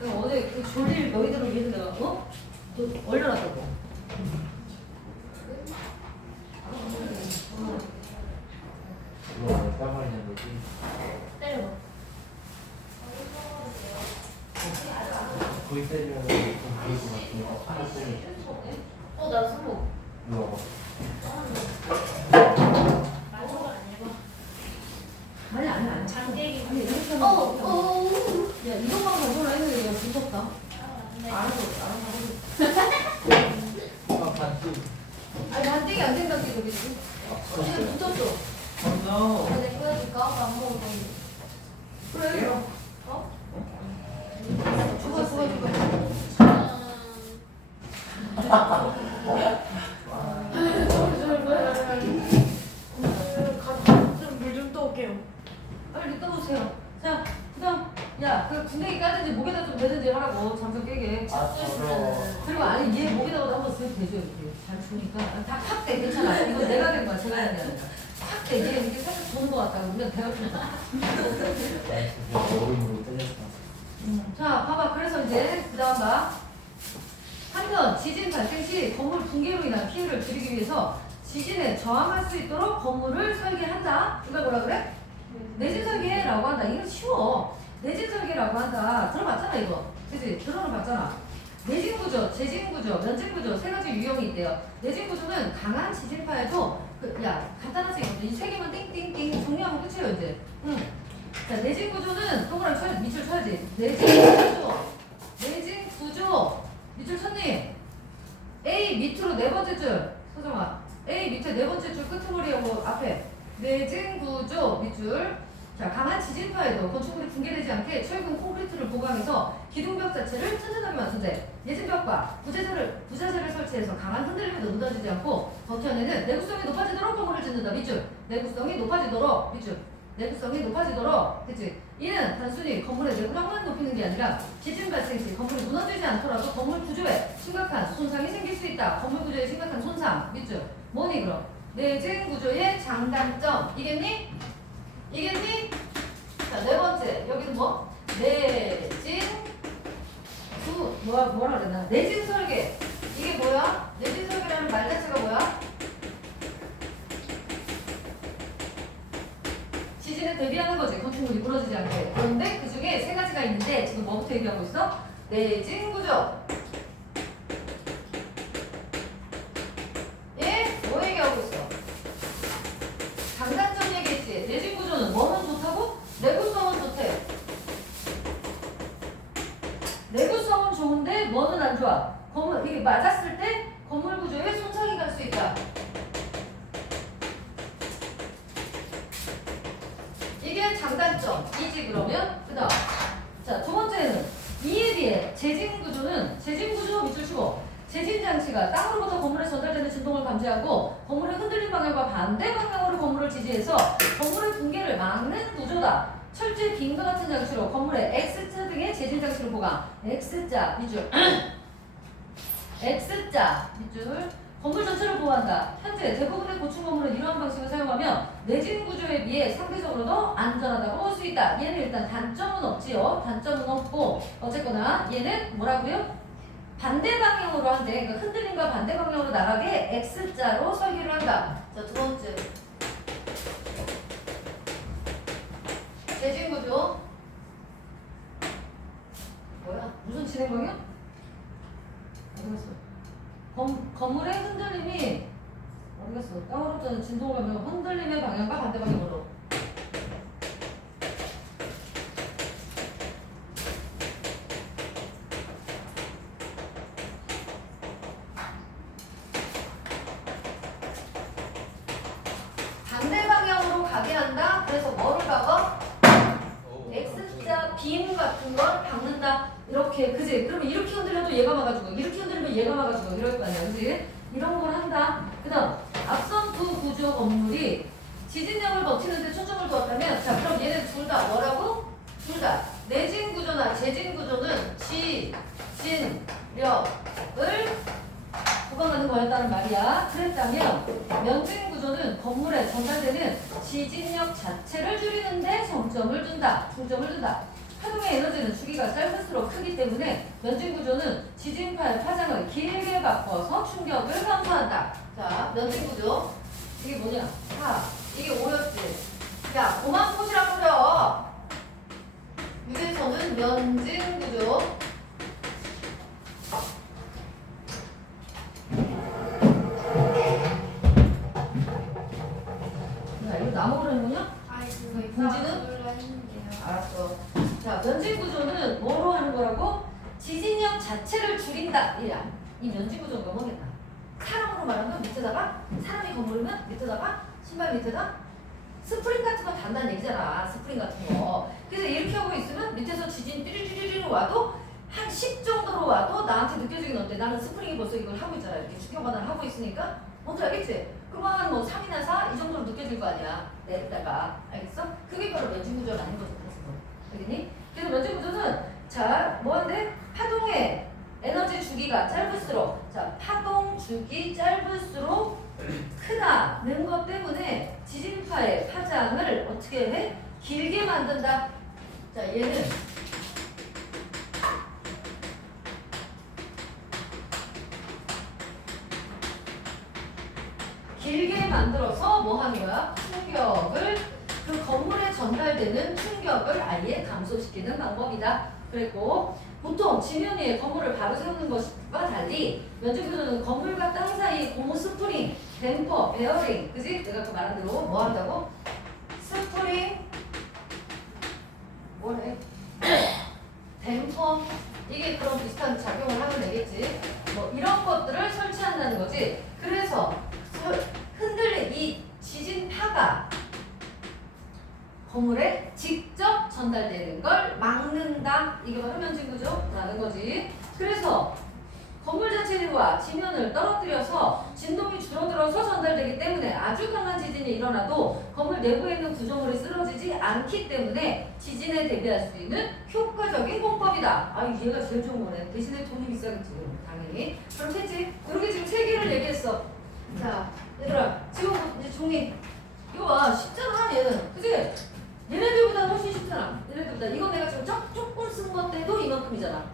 내가 어제 그 졸릴 너희들을 위해서 내가 또 올려놨다고. 때려. 거의 때리면 좀 그럴 것 같으니까 손을 때려. 나 스모. 누가 맞은 거 아니고. 아니. 장대기. 아니 이렇게 하면. 야 이것만 가져라 했는데 이거 무섭다. 알아서. 아, 반지. 아니 반대기 안 된다고 그러겠지. 그냥 붙었어. no. 내 거야 줄까? 안 먹을 건데. 그래. 좋아. 물좀 떠올게요. 빨리 떠오세요. 자, 그다음 야그 군데기 까든지 목에다 좀 대든지 하라고 잠깐 깨게. 아, 더러워. 그리고 아니 얘 목에다가 한번 쓱 대줘 이렇게 잘 주니까 다팍 대. 괜찮아. 이거 내가 된 거야. 제가 된 게 아니라. 팍 대. 얘 이렇게 살짝 도는 것 같다. 그러면 대가 좀. 얼음으로 때렸다. 자, 봐봐. 그래서 이제 그다음 봐. 한편 지진 발생 시 건물 붕괴로 인한 피해를 줄이기 위해서 지진에 저항할 수 있도록 건물을 설계한다. 이걸 뭐라 그래? 내진 설계라고 한다. 이거 쉬워. 내진 설계라고 한다. 들어봤잖아 이거. 그치? 들어봤잖아. 내진 구조, 재진 구조, 면진 구조 세 가지 유형이 있대요. 내진 구조는 강한 지진파에도 간단하지 이것도 이 세 개만 띵띵띵 정리하면 끝이에요 이제. 자, 내진 구조는 동그라미 쳐야지. 밑줄 쳐야지. 내진 구조. 밑줄 쳤니? A 밑으로 네 번째 줄. 서정아. A 밑에 네 번째 줄 끄트머리하고 앞에. 내진 구조 밑줄. 자, 강한 지진파에도 건축물이 붕괴되지 않게 철근 콘크리트를 보강해서 기둥벽 자체를 튼튼하게 만든대. 내진벽과 부자재를 설치해서 강한 흔들림에도 무너지지 않고 버텨내는 내구성이 높아지도록 건물을 짓는다. 밑줄. 내구성이 높아지도록. 밑줄. 내구성이 높아지도록. 그치? 이는 단순히 건물의 내구력만 높이는 게 아니라 지진 발생 시 건물이 무너지지 않더라도 건물 구조에 심각한 손상이 생길 수 있다. 건물 구조에 심각한 손상. 밑줄. 뭐니 그럼? 내진 구조의 장단점. 이겠니? 이겠니? 자, 네 번째. 여기는 뭐? 내진 뭐라 그랬나? 내진 설계. 이게 뭐야? 내진 설계라는 말 자체가 뭐야? 지진에 대비하는 거지. 건축물이 무너지지 않게. 그런데 그 중에 세 가지가 있는데 지금 뭐부터 얘기하고 있어? 내진 구조. 예? 뭐 얘기하고 있어? 장단점 얘기했지. 내진 구조는 뭐는 좋다고? 내구성은 좋대. 내구성은 좋은데 뭐는 안 좋아? 이게 맞았을 때 건물 구조에 손상이 갈 수 있다. 이게 장단점이지 그러면. 그다음 자, 두 번째는 이에 비해 재진 구조는 재진 구조 밑줄 치고 재진 장치가 땅으로부터 건물에 전달되는 진동을 감지하고 건물의 흔들림 방향과 반대 방향으로 건물을 지지해서 건물의 붕괴를 막는 구조다. 철제 빙과 같은 장치로 건물의 X자 등의 재진 장치를 보강. X자 밑줄. X자 밑줄. 건물 전체를 보호한다. 현재 대부분의 고층 건물은 이러한 방식을 사용하며 내진 구조에 비해 상대적으로 더 안전하다고 볼 수 있다. 얘는 일단 단점은 없지요. 단점은 없고 어쨌거나 얘는 뭐라고요? 반대 방향으로 한대. 그러니까 흔들림과 반대 방향으로 나가게 X자로 설계를 한다. 자, 두 번째. 내진 구조. 뭐야? 무슨 진행 방향? 어디 갔어? 건물의 흔들림이 어디 갔어? 까다롭잖아. 진동을 하면 흔들림의 방향과 반대 방향으로. 반대 방향으로 가게 한다. 그래서 뭐를 박아? X자 빔 같은 걸 박는다. 이렇게, 그지? 그러면 이렇게 흔들려도 얘가 막아주고, 이렇게 흔들리면 얘가 막아주고, 이럴 거 아니야, 그지? 이런 걸 한다. 그 다음, 앞선 두 구조 건물이 지진력을 버티는데 초점을 두었다면, 자, 그럼 얘네 둘 다 뭐라고? 둘 다. 내진 구조나 재진 구조는 지진력을 보강하는 거였다는 말이야. 그랬다면, 면진 구조는 건물에 전달되는 지진력 자체를 줄이는데 중점을 둔다. 파동의 에너지는 주기가 짧을수록 크기 때문에 면진 구조는 지진파의 파장을 길게 바꿔서 충격을 감소한다. 자, 면진 구조. 이게 뭐냐? 이게 5였지. 야, 그만 포시라 그려. 유에서는 면진 구조. 야, 이거 나무라는 거냐? 아니 그거 분지는? 이따가 했는데요. 알았어. 자, 면진 구조는 뭐로 하는 거라고? 지진력 자체를 줄인다. 이 면진 구조가 뭐겠나? 사람으로 말하면 밑에다가, 사람이 건물이면 밑에다가, 신발 밑에다 스프링 같은 거 단다는 얘기잖아. 스프링 같은 거. 그래서 이렇게 하고 있으면 밑에서 지진 띠리리리리 와도 한 10 정도로 와도 나한테 느껴지긴 어때? 나는 스프링이 벌써 이걸 하고 있잖아. 이렇게 충격 완화를 하고 있으니까. 뭔지 알겠지? 그만 뭐 3이나 4 이 정도로 느껴질 거 아니야. 내렸다가. 알겠어? 그게 바로 면진 구조라는 거죠. 알겠니? 그래서 면진 구조는 자, 뭐한데? 파동의 에너지 주기가 짧을수록, 자, 파동 주기 짧을수록 크다는 것 때문에 지진파의 파장을 어떻게 해? 길게 만든다. 자, 얘는 길게 만들어서 뭐 하는 거야? 충격을, 그 건물에 전달되는 충격을 아예 감소시키는 방법이다. 그랬고, 보통 지면 위에 건물을 바로 세우는 것과 달리 면적 구조는 건물과 땅 사이 고무 스프링, 댐퍼, 베어링, 그지? 내가 그 말한 대로 뭐 한다고? 스프링, 뭐래? 댐퍼, 이게 그런 비슷한 작용을 하면 되겠지. 뭐 이런 것들을 설치한다는 거지. 그래서 흔들린 이 지진파가 건물에 직접 전달되는 걸 막는다. 이게 바로 면진 구조라는 거지. 그래서 건물 자체와 지면을 떨어뜨려서 진동이 줄어들어서 전달되기 때문에 아주 강한 지진이 일어나도 건물 내부에 있는 구조물이 쓰러지지 않기 때문에 지진에 대비할 수 있는 효과적인 공법이다. 아, 얘가 제일 좋은 거네. 대신에 돈이 비싸겠지, 당연히. 그렇겠지. 이렇게 지금 세 개를 얘기했어. 자, 얘들아, 지금 이제 종이 이거 봐, 쉽잖아 얘는, 그치? 얘네들보다 훨씬 쉽잖아. 얘네들보다. 이거 내가 지금 조금 쓴 것 때도 이만큼이잖아.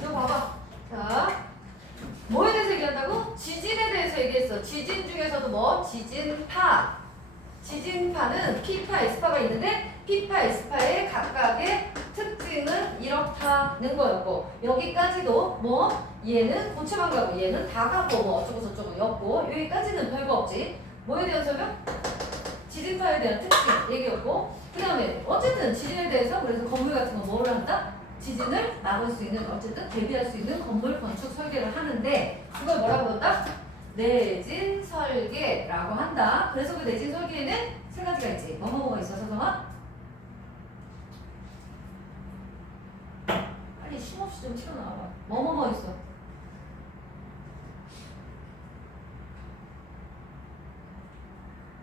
이거 봐봐. 자, 뭐에 대해서 얘기한다고? 지진에 대해서 얘기했어. 지진 중에서도 뭐? 지진파. 지진파는 P파, S파가 있는데 P파, S파의 각각의 특징은 이렇다는 거였고, 여기까지도 뭐? 얘는 고체만 가고 얘는 다 가고 뭐 어쩌고 저쩌고 였고, 여기까지는 별거 없지. 뭐에 대한 설명? 지진파에 대한 특징 얘기였고, 그 다음에 어쨌든 지진에 대해서 그래서 건물 같은 거 뭐를 한다? 지진을 막을 수 있는, 어쨌든 대비할 수 있는 건물 건축 설계를 하는데, 그걸 뭐라고 한다? 내진 설계라고 한다. 그래서 그 내진 설계에는 세 가지가 있지. 뭐뭐가 있어, 서성아? 빨리 쉼없이 좀 튀어나와봐. 뭐뭐뭐 있어?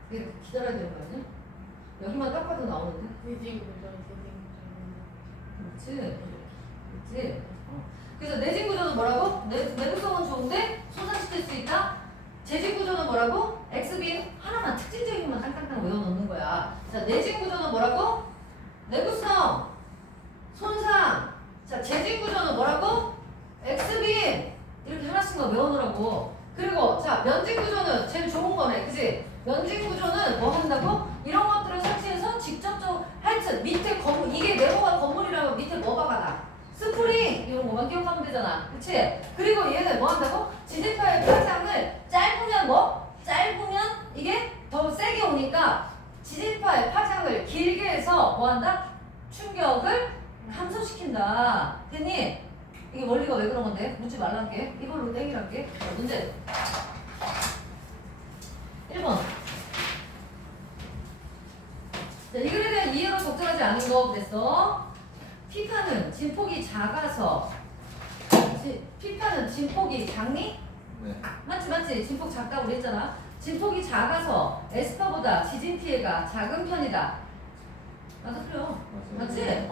이렇게 기다려야 되는 거 아니야? 여기만 딱 봐도 나오는데? 위지고 그렇지. 그렇지. 그래서 내진 구조는 뭐라고? 내구성은 좋은데 소산시킬 수 있다? 재진 구조는 뭐라고? XB 하나만 특징적인 것만 땅땅땅 외워놓는 거야. 자, 내진 구조는 뭐라고? 내구성, 손상. 자, 재진 구조는 뭐라고? XB 이렇게 하나씩만 외워놓으라고. 그리고 자, 면진 구조는 제일 좋은 거네, 그지? 면진 구조는 뭐 한다고? 이런 것들을 설치해서 직접적으로 하여튼 밑에 건물, 이게 네모가 건물이라면 밑에 뭐가 가나? 스프링 이런 거만 기억하면 되잖아, 그치? 그리고 얘는 뭐 한다고? 지진파의 파장을 짧으면 뭐? 짧으면 이게 더 세게 오니까 지진파의 파장을 길게 해서 뭐 한다? 충격을 감소시킨다. 됐니? 이게 원리가 왜 그런 건데? 묻지 말란 게. 이걸로 땡이랄게. 자, 문제 1번. 자, 이 글에 대한 이해가 적절하지 않은 거 그랬어. 피파는 진폭이 작아서 피파는 진폭이 작니? 네. 맞지? 진폭 작다고 그랬잖아. 진폭이 작아서 에스파보다 지진 피해가 작은 편이다. 맞아, 틀려. 맞지?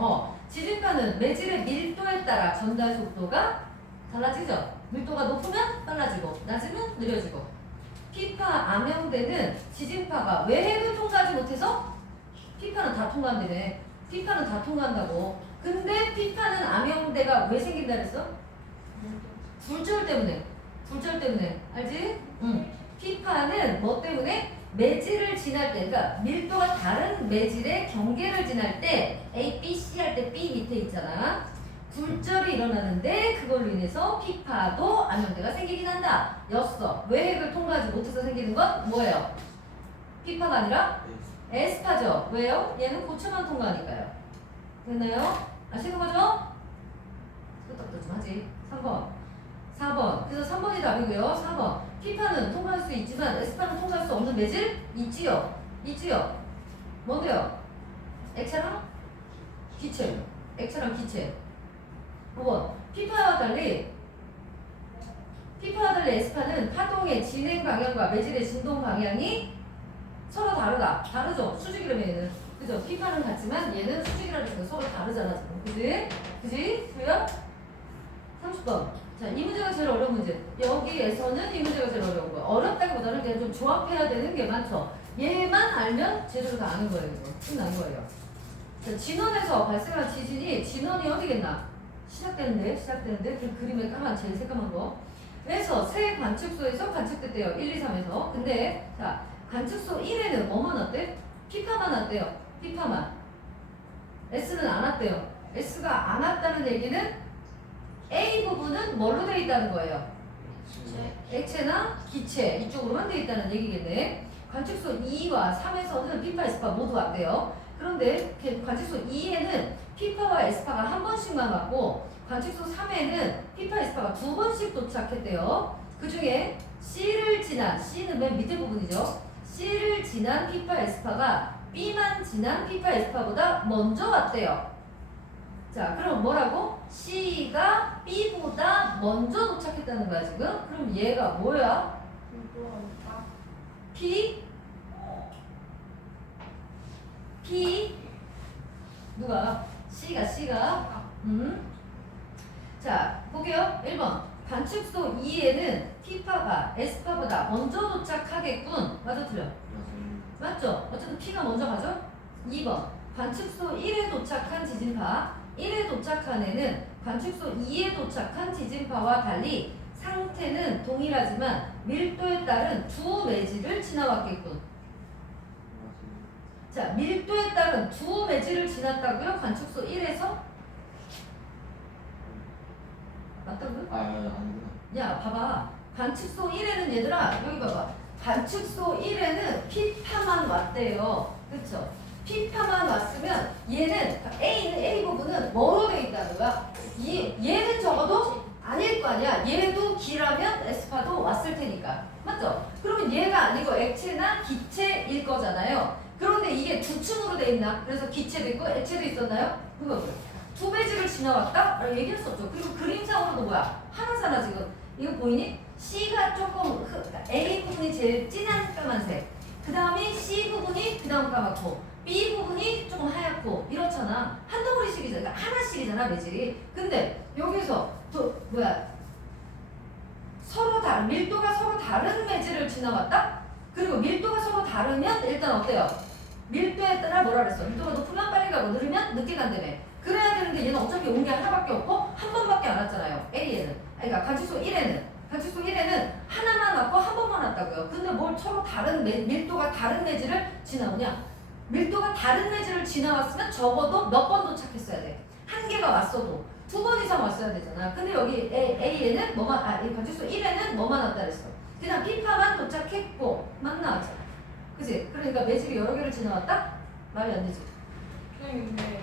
지진파는 매질의 밀도에 따라 전달 속도가 달라지죠. 밀도가 높으면 빨라지고 낮으면 느려지고. 피파 암염대는 지진파가 외핵을 통과하지 못해서 피파는 다 통과한다네. 피파는 다 통과한다고. 근데 피파는 암염대가 왜 생긴다 그랬어? 굴절 때문에. 굴절 때문에. 알지? 응. 피파는 뭐 때문에? 매질을 지날 때, 그러니까 밀도가 다른 매질의 경계를 지날 때 A, B, C 할 때 B 밑에 있잖아. 굴절이 일어나는데 그걸로 인해서 피파도 암염대가 생기긴 한다. 였어. 외핵을 통과하지 못해서 생기는 건 뭐예요? 피파가 아니라 에스파죠. 왜요? 얘는 고체만 통과하니까요. 됐나요? 아시는 거죠? 끄떡끄떡 좀 하지. 3번. 4번. 그래서 3번이 답이고요. 4번. 피파는 통과할 수 있지만 에스파는 통과할 수 없는 매질? 있지요. 있지요. 뭔데요? 액체랑 기체. 액체랑 기체. 5번. 피파와 달리 에스파는 파동의 진행 방향과 매질의 진동 방향이 서로 다르다. 다르죠? 수직이라면 얘는. 그죠? 피파는 같지만 얘는 수직이라서 서로 다르잖아, 지금. 그지? 그지? 그래요? 30번. 자, 이 문제가 제일 어려운 문제. 여기에서는 이 문제가 제일 어려운 거야. 어렵다기보다는 그냥 좀 조합해야 되는 게 많죠. 얘만 알면 제대로 다 아는 거예요, 이거. 끝난 거예요. 자, 진원에서 발생한 지진이 진원이 어디겠나? 시작되는데 그 그림에 까만 제일 새까만 거. 그래서 세 관측소에서 관측됐대요. 1, 2, 3에서. 근데 자, 관측소 1에는 뭐만 왔대? 피파만 왔대요. 피파만. S는 안 왔대요. S가 안 왔다는 얘기는 A 부분은 뭘로 되어 있다는 거예요? 액체나 기체 이쪽으로만 되어 있다는 얘기겠네. 관측소 2와 3에서는 피파, 에스파 모두 왔대요. 그런데 관측소 2에는 피파와 에스파가 한 번씩만 왔고 관측소 3에는 피파, 에스파가 두 번씩 도착했대요. 그 중에 C를 지난, C는 맨 밑에 부분이죠. C를 지난 피파, 에스파가 B만 지난 피파, 에스파보다 먼저 왔대요. 자, 그럼 뭐라고? C가 B보다 먼저 도착했다는 거야, 지금? 그럼 얘가 뭐야? P? 누가? C가. 자, 볼게요. 1번. 관측소 2에는 P파가 S파보다 먼저 도착하겠군. 맞아, 틀려? 맞죠? 어쨌든 P가 먼저 가죠? 2번. 관측소 1에 도착한 지진파. 1에 도착한 애는 관측소 2에 도착한 지진파와 달리 상태는 동일하지만 밀도에 따른 두 매질을 지나왔겠군. 자, 밀도에 따른 두 매질을 지났다고요? 관측소 1에서? 맞다고요? 아니구나. 야, 봐봐. 관측소 1에는 얘들아, 여기 봐봐. 관측소 1에는 피파만 왔대요. 그쵸? 피파만 왔으면 얘는 A 부분은 뭐로 돼 있다는 거야? 얘는 적어도 아닐 거 아니야. 얘도 기라면 에스파도 왔을 테니까. 맞죠? 그러면 얘가 아니고 액체나 기체일 거잖아요. 그런데 이게 두 층으로 돼 있나? 그래서 기체도 있고 액체도 있었나요? 그거 두 배지를 지나왔다? 라고 얘기할 수 없죠. 그리고 그림상으로도 뭐야? 하나잖아 지금. 이거 보이니? C가 조금 A 부분이 제일 진한 까만색. 그 다음에 C 부분이 그 다음 까맣고 B 부분이 조금 하얗고 이렇잖아. 한 덩어리씩이잖아. 그러니까 하나씩이잖아 매질이. 근데 여기서 서로 다른 밀도가 서로 다른 매질을 지나갔다? 그리고 밀도가 서로 다르면 일단 어때요? 밀도에 따라 뭐라 그랬어? 밀도가 높으면 빨리 가고 느리면 늦게 간다며. 그래야 되는데 얘는 어차피 온 게 하나밖에 없고 한 번밖에 안 왔잖아요. A에는. 그러니까 가축수 1에는 하나만 왔고 한 번만 왔다고요. 근데 뭘 서로 다른 밀도가 다른 매질을 지나오냐? 밀도가 다른 매질을 지나왔으면 적어도 몇 번 도착했어야 돼. 한 개가 왔어도 2번 이상 왔어야 되잖아. 근데 여기 A에는 이 가축수 1에는 뭐만 왔다 그랬어. 그냥 P파만 도착했고 만 나왔잖아. 그치? 그러니까 매질이 여러 개를 지나왔다? 말이 안 되지. 근데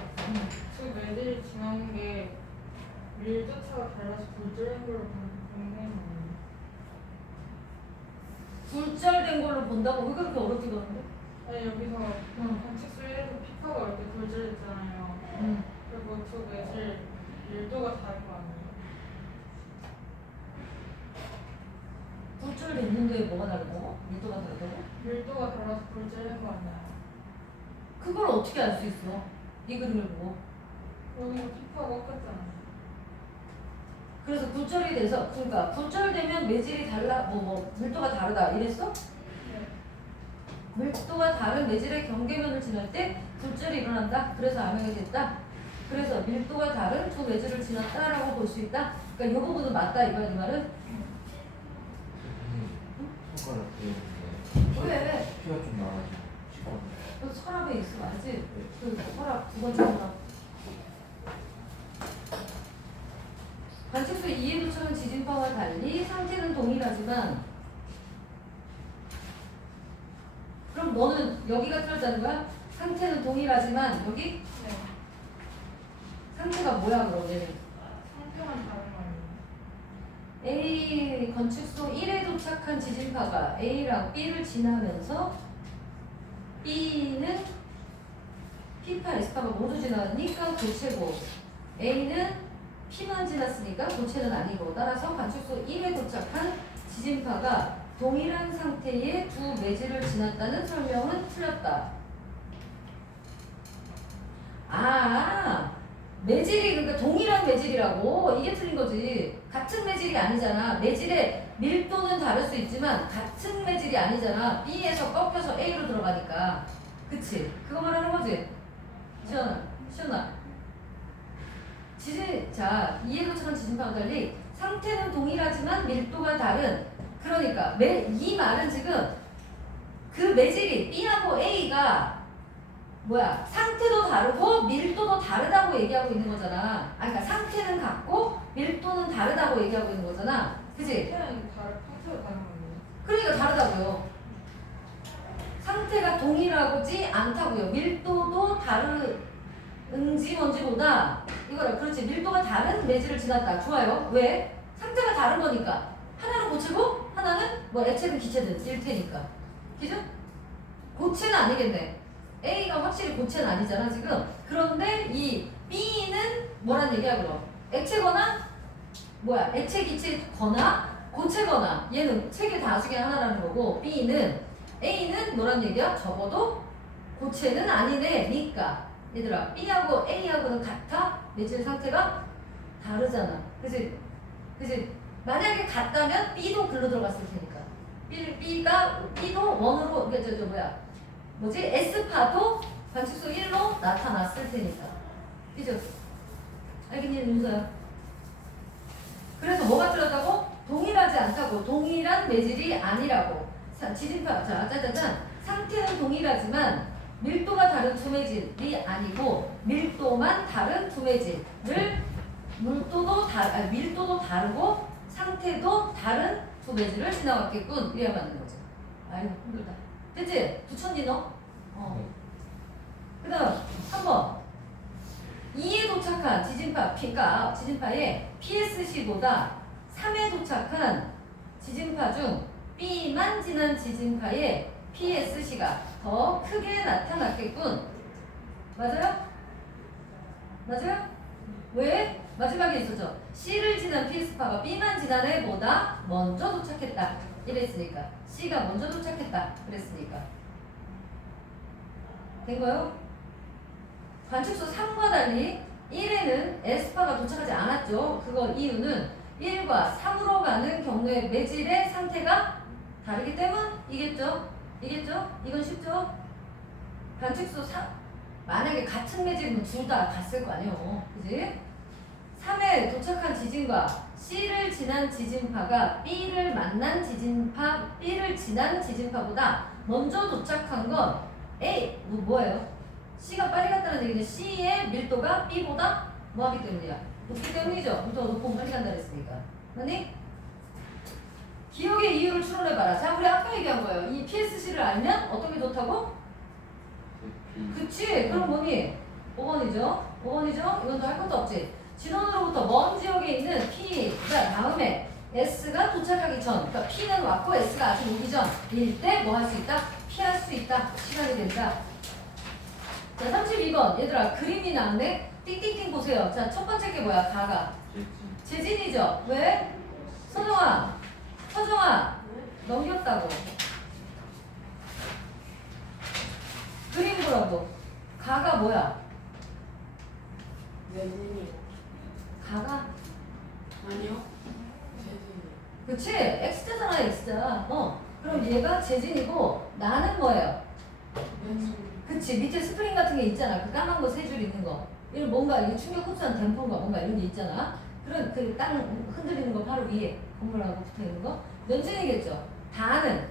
그 매들이 지나온 게 밀도차가 달라서 굴절한 걸로 보는 거예요. 굴절된 걸로 본다고 왜 그렇게 어렵게 보는데? 아니 여기서 관측수 1에서 피파가 이렇게 굴절했잖아요. 그리고 두 매질 밀도가 다른 거 아니에요? 굴절됐는데 뭐가 다르다고? 밀도가 다르다고? 밀도가 달라서 굴절한 거 아니에요? 그걸 어떻게 알 수 있어? 이 그림을 보고. 여기서 피파가 꺾였잖아요. 그래서 굴절이 돼서 그러니까 굴절되면 매질이 달라 밀도가 다르다 이랬어? 네. 밀도가 다른 매질의 경계면을 지날 때 굴절이 일어난다. 그래서 암행이 됐다. 그래서 밀도가 다른 두 매질을 지났다라고 볼 수 있다. 그러니까 이 부분은 맞다 이거야 이 말은. 손가락 대는데 왜? 피가 좀 나가지고 시간. 너 서랍에 있어 알지? 그 서랍 두 번째 서랍. 관측수 2에 도착한 지진파와 달리 상태는 동일하지만 그럼 너는 여기가 틀렸다는 거야? 상태는 동일하지만 여기 네. 상태가 뭐야 그럼 얘는? 상태만 다른 거 아니에요? A 건축소 1에 도착한 지진파가 A랑 B를 지나면서 B는 P파, S파가 모두 지나니까 고체고 A는 P만 지났으니까 고체는 아니고 따라서 관측소 1에 도착한 지진파가 동일한 상태의 두 매질을 지났다는 설명은 틀렸다. 매질이 그러니까 동일한 매질이라고 이게 틀린 거지. 같은 매질이 아니잖아. 매질의 밀도는 다를 수 있지만 같은 매질이 아니잖아. B에서 꺾여서 A로 들어가니까. 그치? 그거 말하는 거지? 시연아. 자, 이해 도착한 지진파와 달리 상태는 동일하지만 밀도가 다른. 그러니까 이 말은 지금 그 매질이 B하고 A가 상태도 다르고 밀도도 다르다고 얘기하고 있는 거잖아. 그러니까 상태는 같고 밀도는 다르다고 얘기하고 있는 거잖아. 그치? 상태가 다른 거예요? 그러니까 다르다고요. 상태가 동일하지 않다고요. 밀도도 다른지 뭔지보다 이거를 그렇지. 밀도가 다른 매질을 지났다. 좋아요. 왜? 상태가 다른 거니까. 하나는 고체고 하나는 액체든 기체든 일 테니까. 그죠? 고체는 아니겠네. A가 확실히 고체는 아니잖아 지금. 그런데 이 B는 뭐란 얘기야 그럼? 액체거나 액체 기체거나 고체거나 얘는 세 개 다 중에 하나라는 거고 A는 뭐란 얘기야? 적어도 고체는 아니네 니까. 얘들아 B하고 A하고는 같아? 매질 상태가 다르잖아. 그치? 만약에 같다면 B도 글로 들어갔을 테니까. B도 원으로 S파도 관측수 1로 나타났을 테니까. 그죠? 알겠니, 윤서야? 그래서 뭐가 틀렸다고? 동일하지 않다고. 동일한 매질이 아니라고. 지진파, 짜자잔. 상태는 동일하지만 밀도가 다른 두 매질이 아니고 밀도만 다른 두 매질을 밀도도 다르고 상태도 다른 두 매질을 지나왔겠군. 이래야 맞는 거지. 아이고 힘들다. 됐지? 붙였니 너? 그 다음 한번 2에 도착한 지진파의 PSC보다 3에 도착한 지진파 중 B만 지난 지진파의 PSC가 더 크게 나타났겠군. 맞아요? 왜? 마지막에 있었죠. C를 지난 PS파가 B만 지난 애보다 먼저 도착했다. 이랬으니까. C가 먼저 도착했다. 그랬으니까. 된 거요? 관측수 3과 달리 1에는 S파가 도착하지 않았죠. 그거 이유는 1과 3으로 가는 경우에 매질의 상태가 다르기 때문이겠죠? 이겠죠? 이건 쉽죠? 반칙수 3 만약에 같은 매질이면 둘 다 갔을 거 아니에요. 그지? 3에 도착한 지진과 C를 지난 지진파가 B를 만난 지진파, B를 지난 지진파보다 먼저 도착한 건 A, 뭐예요? C가 빨리 갔다는 얘기는 C의 밀도가 B보다 뭐하기 때문이야? 높기 때문이죠. 더 높으면 빨리 간다 그랬으니까. 맞니? 기억의 이유를 추론해봐라. 자, 우리 아까 얘기한 거예요. 이 PSC를 알면 어떤 게 좋다고? 그치? 그럼 뭐니? 5번이죠? 5번이죠? 이건 더 할 것도 없지. 진원으로부터 먼 지역에 있는 P가 다음에 S가 도착하기 전, 그러니까 P는 왔고 S가 아직 오기 전일 때 뭐 할 수 있다? 피할 수 있다. 시간이 된다. 자, 32번. 얘들아, 그림이 나왔네? 띵띵띵 보세요. 자, 첫 번째 게 뭐야? 가가. 재진이죠? 왜? 서정아, 넘겼다고. 그림 보라고. 가가 뭐야? 매진이. 가가? 아니요. 재진이. 그치? X자잖아, X자. 그럼 얘가 재진이고, 나는 뭐예요? 매진이. 그치? 밑에 스프링 같은 게 있잖아. 그 까만 거 세 줄 있는 거. 이런 뭔가, 이게 충격 흡수한 댐퍼인가 뭔가 이런 게 있잖아. 그런, 그 땅 흔들리는 거 바로 위에 건물하고 붙어 있는 거. 면진이겠죠? 다는.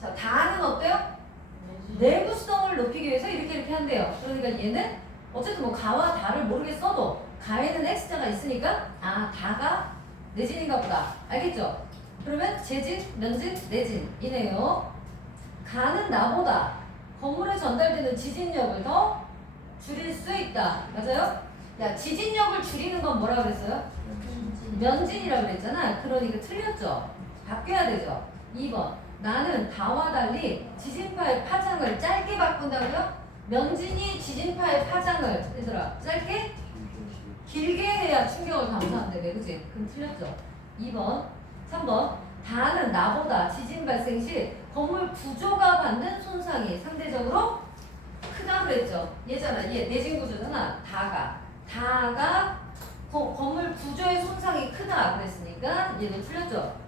자, 다는 어때요? 내구성을 높이기 위해서 이렇게 한대요. 그러니까 얘는 어쨌든 뭐 가와 다를 모르겠어도 가에는 X자가 있으니까 다가 내진인가 보다. 알겠죠? 그러면 재진, 면진, 내진이네요. 가는 나보다 건물에 전달되는 지진력을 더 줄일 수 있다. 맞아요? 야, 지진력을 줄이는 건 뭐라 그랬어요? 면진이라고 그랬잖아. 그러니까 틀렸죠? 바뀌어야 되죠? 2번. 나는 다와 달리 지진파의 파장을 짧게 바꾼다고요? 면진이 지진파의 파장을 얘들아 짧게? 길게 해야 충격을 감수한대. 네, 그치? 그럼 틀렸죠? 2번. 3번. 다는 나보다 지진 발생 시 건물 구조가 받는 손상이 상대적으로 크다 그랬죠? 얘잖아. 얘 내진 구조잖아. 다가 건물 구조의 손상이 크다 그랬으니까 얘도 틀렸죠?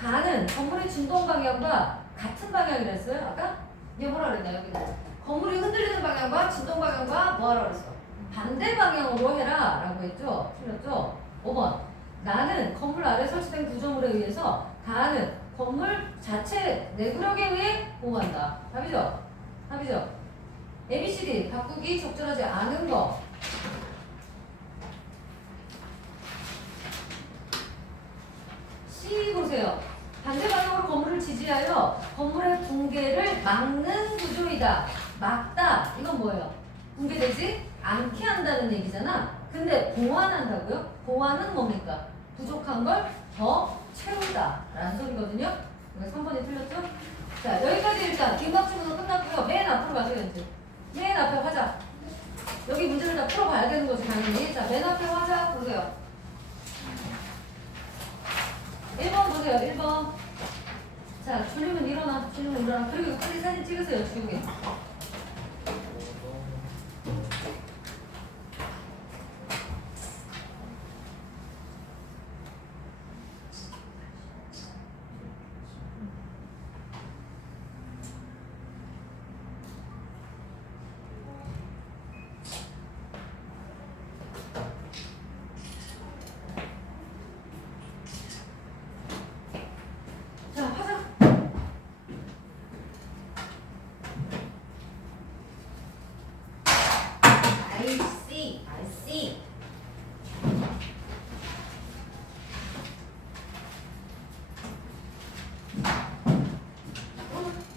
가는 건물의 진동 방향과 같은 방향이랬어요? 아까? 얘 뭐라 그랬나 여기는? 건물이 흔들리는 방향과 진동 방향과 뭐하라 그랬어? 반대 방향으로 해라 라고 했죠? 틀렸죠? 5번. 나는 건물 아래 설치된 구조물에 의해서 가는 건물 자체 내구력에 의해 보호한다. 답이죠? 답이죠? ABCD 바꾸기 적절하지 않은 거. C 보세요. 반대 방향으로 건물을 지지하여 건물의 붕괴를 막는 구조이다. 막다. 이건 뭐예요? 붕괴되지 않게 한다는 얘기잖아. 근데 보완한다고요? 보완은 뭡니까? 부족한 걸 더 채우다 라는 소리거든요. 그래서 3번이 틀렸죠? 자, 여기까지 일단 김박중으로 끝났고요. 맨 앞으로 가세요. 이제. 맨 앞에 화자. 여기 문제를 다 풀어봐야 되는 거지 당연히. 자, 맨 앞에 화자 보세요. 1번 보세요. 1번. 자, 줄리면 일어나. 줄리면 일어나. 그리고 이거 빨리 사진 찍으세요. 지우개. 자, 화자. I see.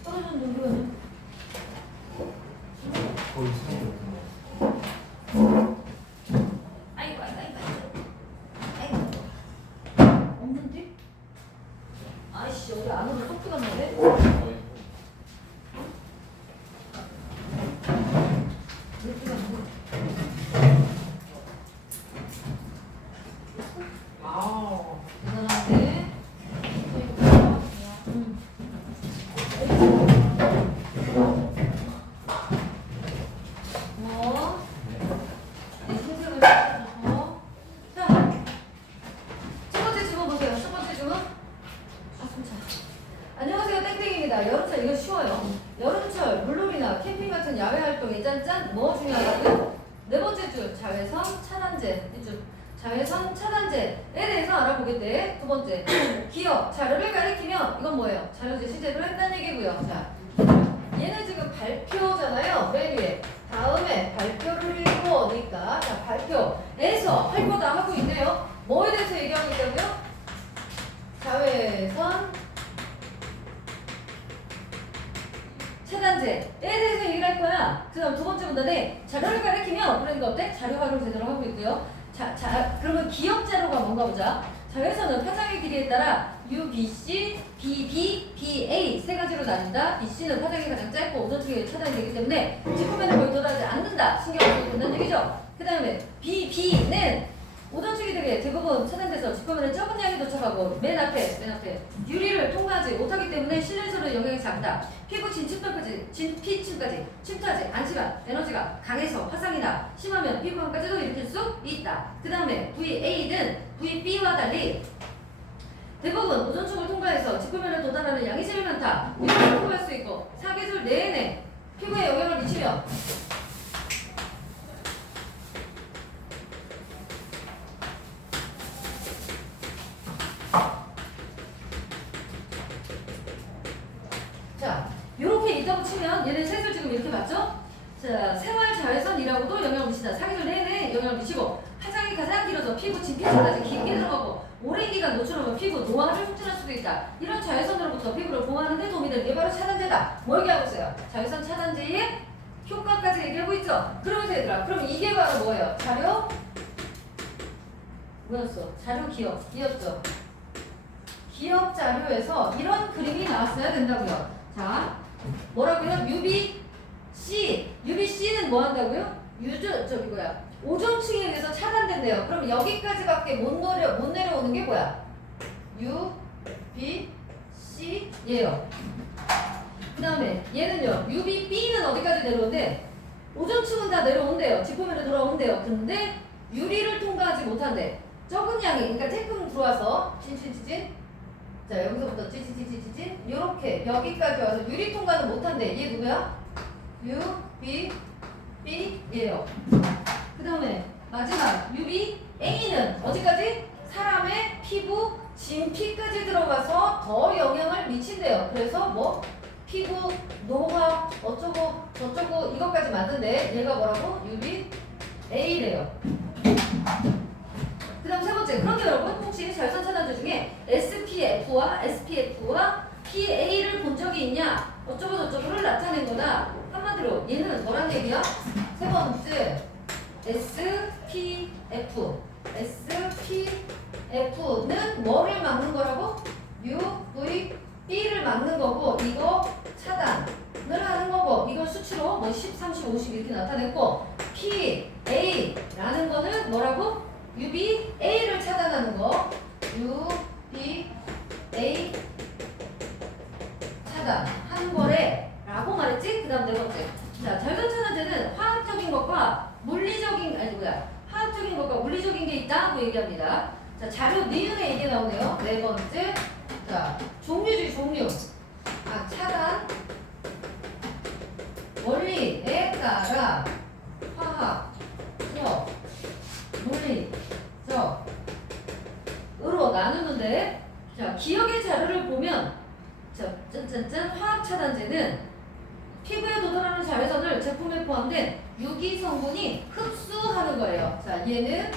떨어진 누구는? 거의 사이 아이고. 없는데? 아이씨, 여기 안으로 쏙 들어갔는데? 왜 들어갔는데? 자외선 차단제에 대해서 알아보겠대. 두 번째, 기억 자료를 가리키면 이건 뭐예요? 자료제 시제를 했다는 얘기고요. 자, 얘는 지금 발표잖아요. 맨 위에. 다음에 발표를 이루어니까 자 발표에서 할 거 다 하고 있네요. 뭐에 대해서 얘기하고 있다고요? 자외선 차단제에 대해서 얘기를 할 거야. 그 다음 두 번째 문단에 자료를 가리키면 그러니까 어때? 자료 활용 제대로 하고 있고요. 그러면 기억 자료가 뭔가 보자. 자외선은 파장의 길이에 따라 UVC, BB, BA 세 가지로 나뉜다. BC는 파장이 가장 짧고 오존층이 차단이 되기 때문에 지표면에 거의 도달하지 않는다. 신경 안 써도 된다는 얘기죠. 그 다음에 BB는 오존층이 되게 대부분 차단돼서 지표면에 적은 양이 도착하고 맨 앞에 유리를 통과하지 못하기 때문에 실내에서는 영향이 작다. 피부 진피층까지 침투하지 않지만 에너지가 강해서 화상이나 심하면 피부암까지도 일으킬 수 있다. 그 다음에 VA는 VB와 달리 대부분 오존층을 통과해서 지표면에 도달하는 양이 제일 많다. 유리를 통과할 수 있고 사계절 내내 피부에 영향을 미치며 자, 요렇게 있다고 치면 얘는 셋을 지금 이렇게 봤죠? 자, 생활 자외선이라고도 영향을 미친다. 사계절 내내 영향을 미치고 화장이 가장 길어서 피부 진피층까지 길게 들어가고 오랜 기간 노출하면 피부 노화를 촉진할 수도 있다. 이런 자외선으로부터 피부를 보호하는 데 도움이 되는 게 바로 차단제다. 뭐 얘기하고 있어요? 자외선 차단제의 효과까지 얘기하고 있죠? 그러면서 얘들아, 그럼 이게 바로 뭐예요? 자료? 뭐였어? 자료 기억이었죠? 기억 자료에서 이런 그림이 나왔어야 된다고요. 자, 뭐라고요? UVC는 뭐 한다고요? 오존층에 의해서 차단된대요. 그럼 여기까지밖에 못 내려오는 게 뭐야? UVC예요. 그 다음에 얘는요. UVB는 어디까지 내려온대? 오존층은 다 내려온대요. 지표면에 돌아온대요. 근데 유리를 통과하지 못한대. 적은 양이, 그러니까 태풍 들어와서 찐 자, 여기서부터 찌찌찌찌찌 요렇게 여기까지 와서 유리 통과는 못한대. 얘 누구야? UVB예요. 그 다음에 마지막 UVA는 어디까지? 사람의 피부 진피까지 들어가서 더 영향을 미친대요. 그래서 뭐 피부 노화 어쩌고 저쩌고 이것까지 맞는데 얘가 뭐라고? UVA래요. 그 다음 세 번째, 그런데 여러분 혹시 자외선 차단제 중에 SPF와 PA를 본 적이 있냐? 어쩌고 저쩌고를 나타낸 거다. 한마디로 얘는 뭐란 얘기야? 세 번째, SPF는 뭐를 막는 거라고? UVB를 막는 거고 이거 차단을 하는 거고 이걸 수치로 뭐 10, 30, 50 이렇게 나타냈고 PA라는 거는 뭐라고? UVA를 차단하는 거. UVA 차단한 거래 라고 말했지? 그 다음 네 번째. 자, 자외선 차단제는 화학적인 것과 물리적인 것과 물리적인 게 있다고 얘기합니다. 자, 자료 니은에 이게 나오네요. 네 번째. 자, 종류. 차단 원리에 따라 화학적 물리적으로 나누는데, 자, 기억의 자료를 보면, 자, 화학 차단제는 피부에 도달하는 자외선을 제품에 포함된 유기 성분이 흡수하는 거예요. 자, 얘는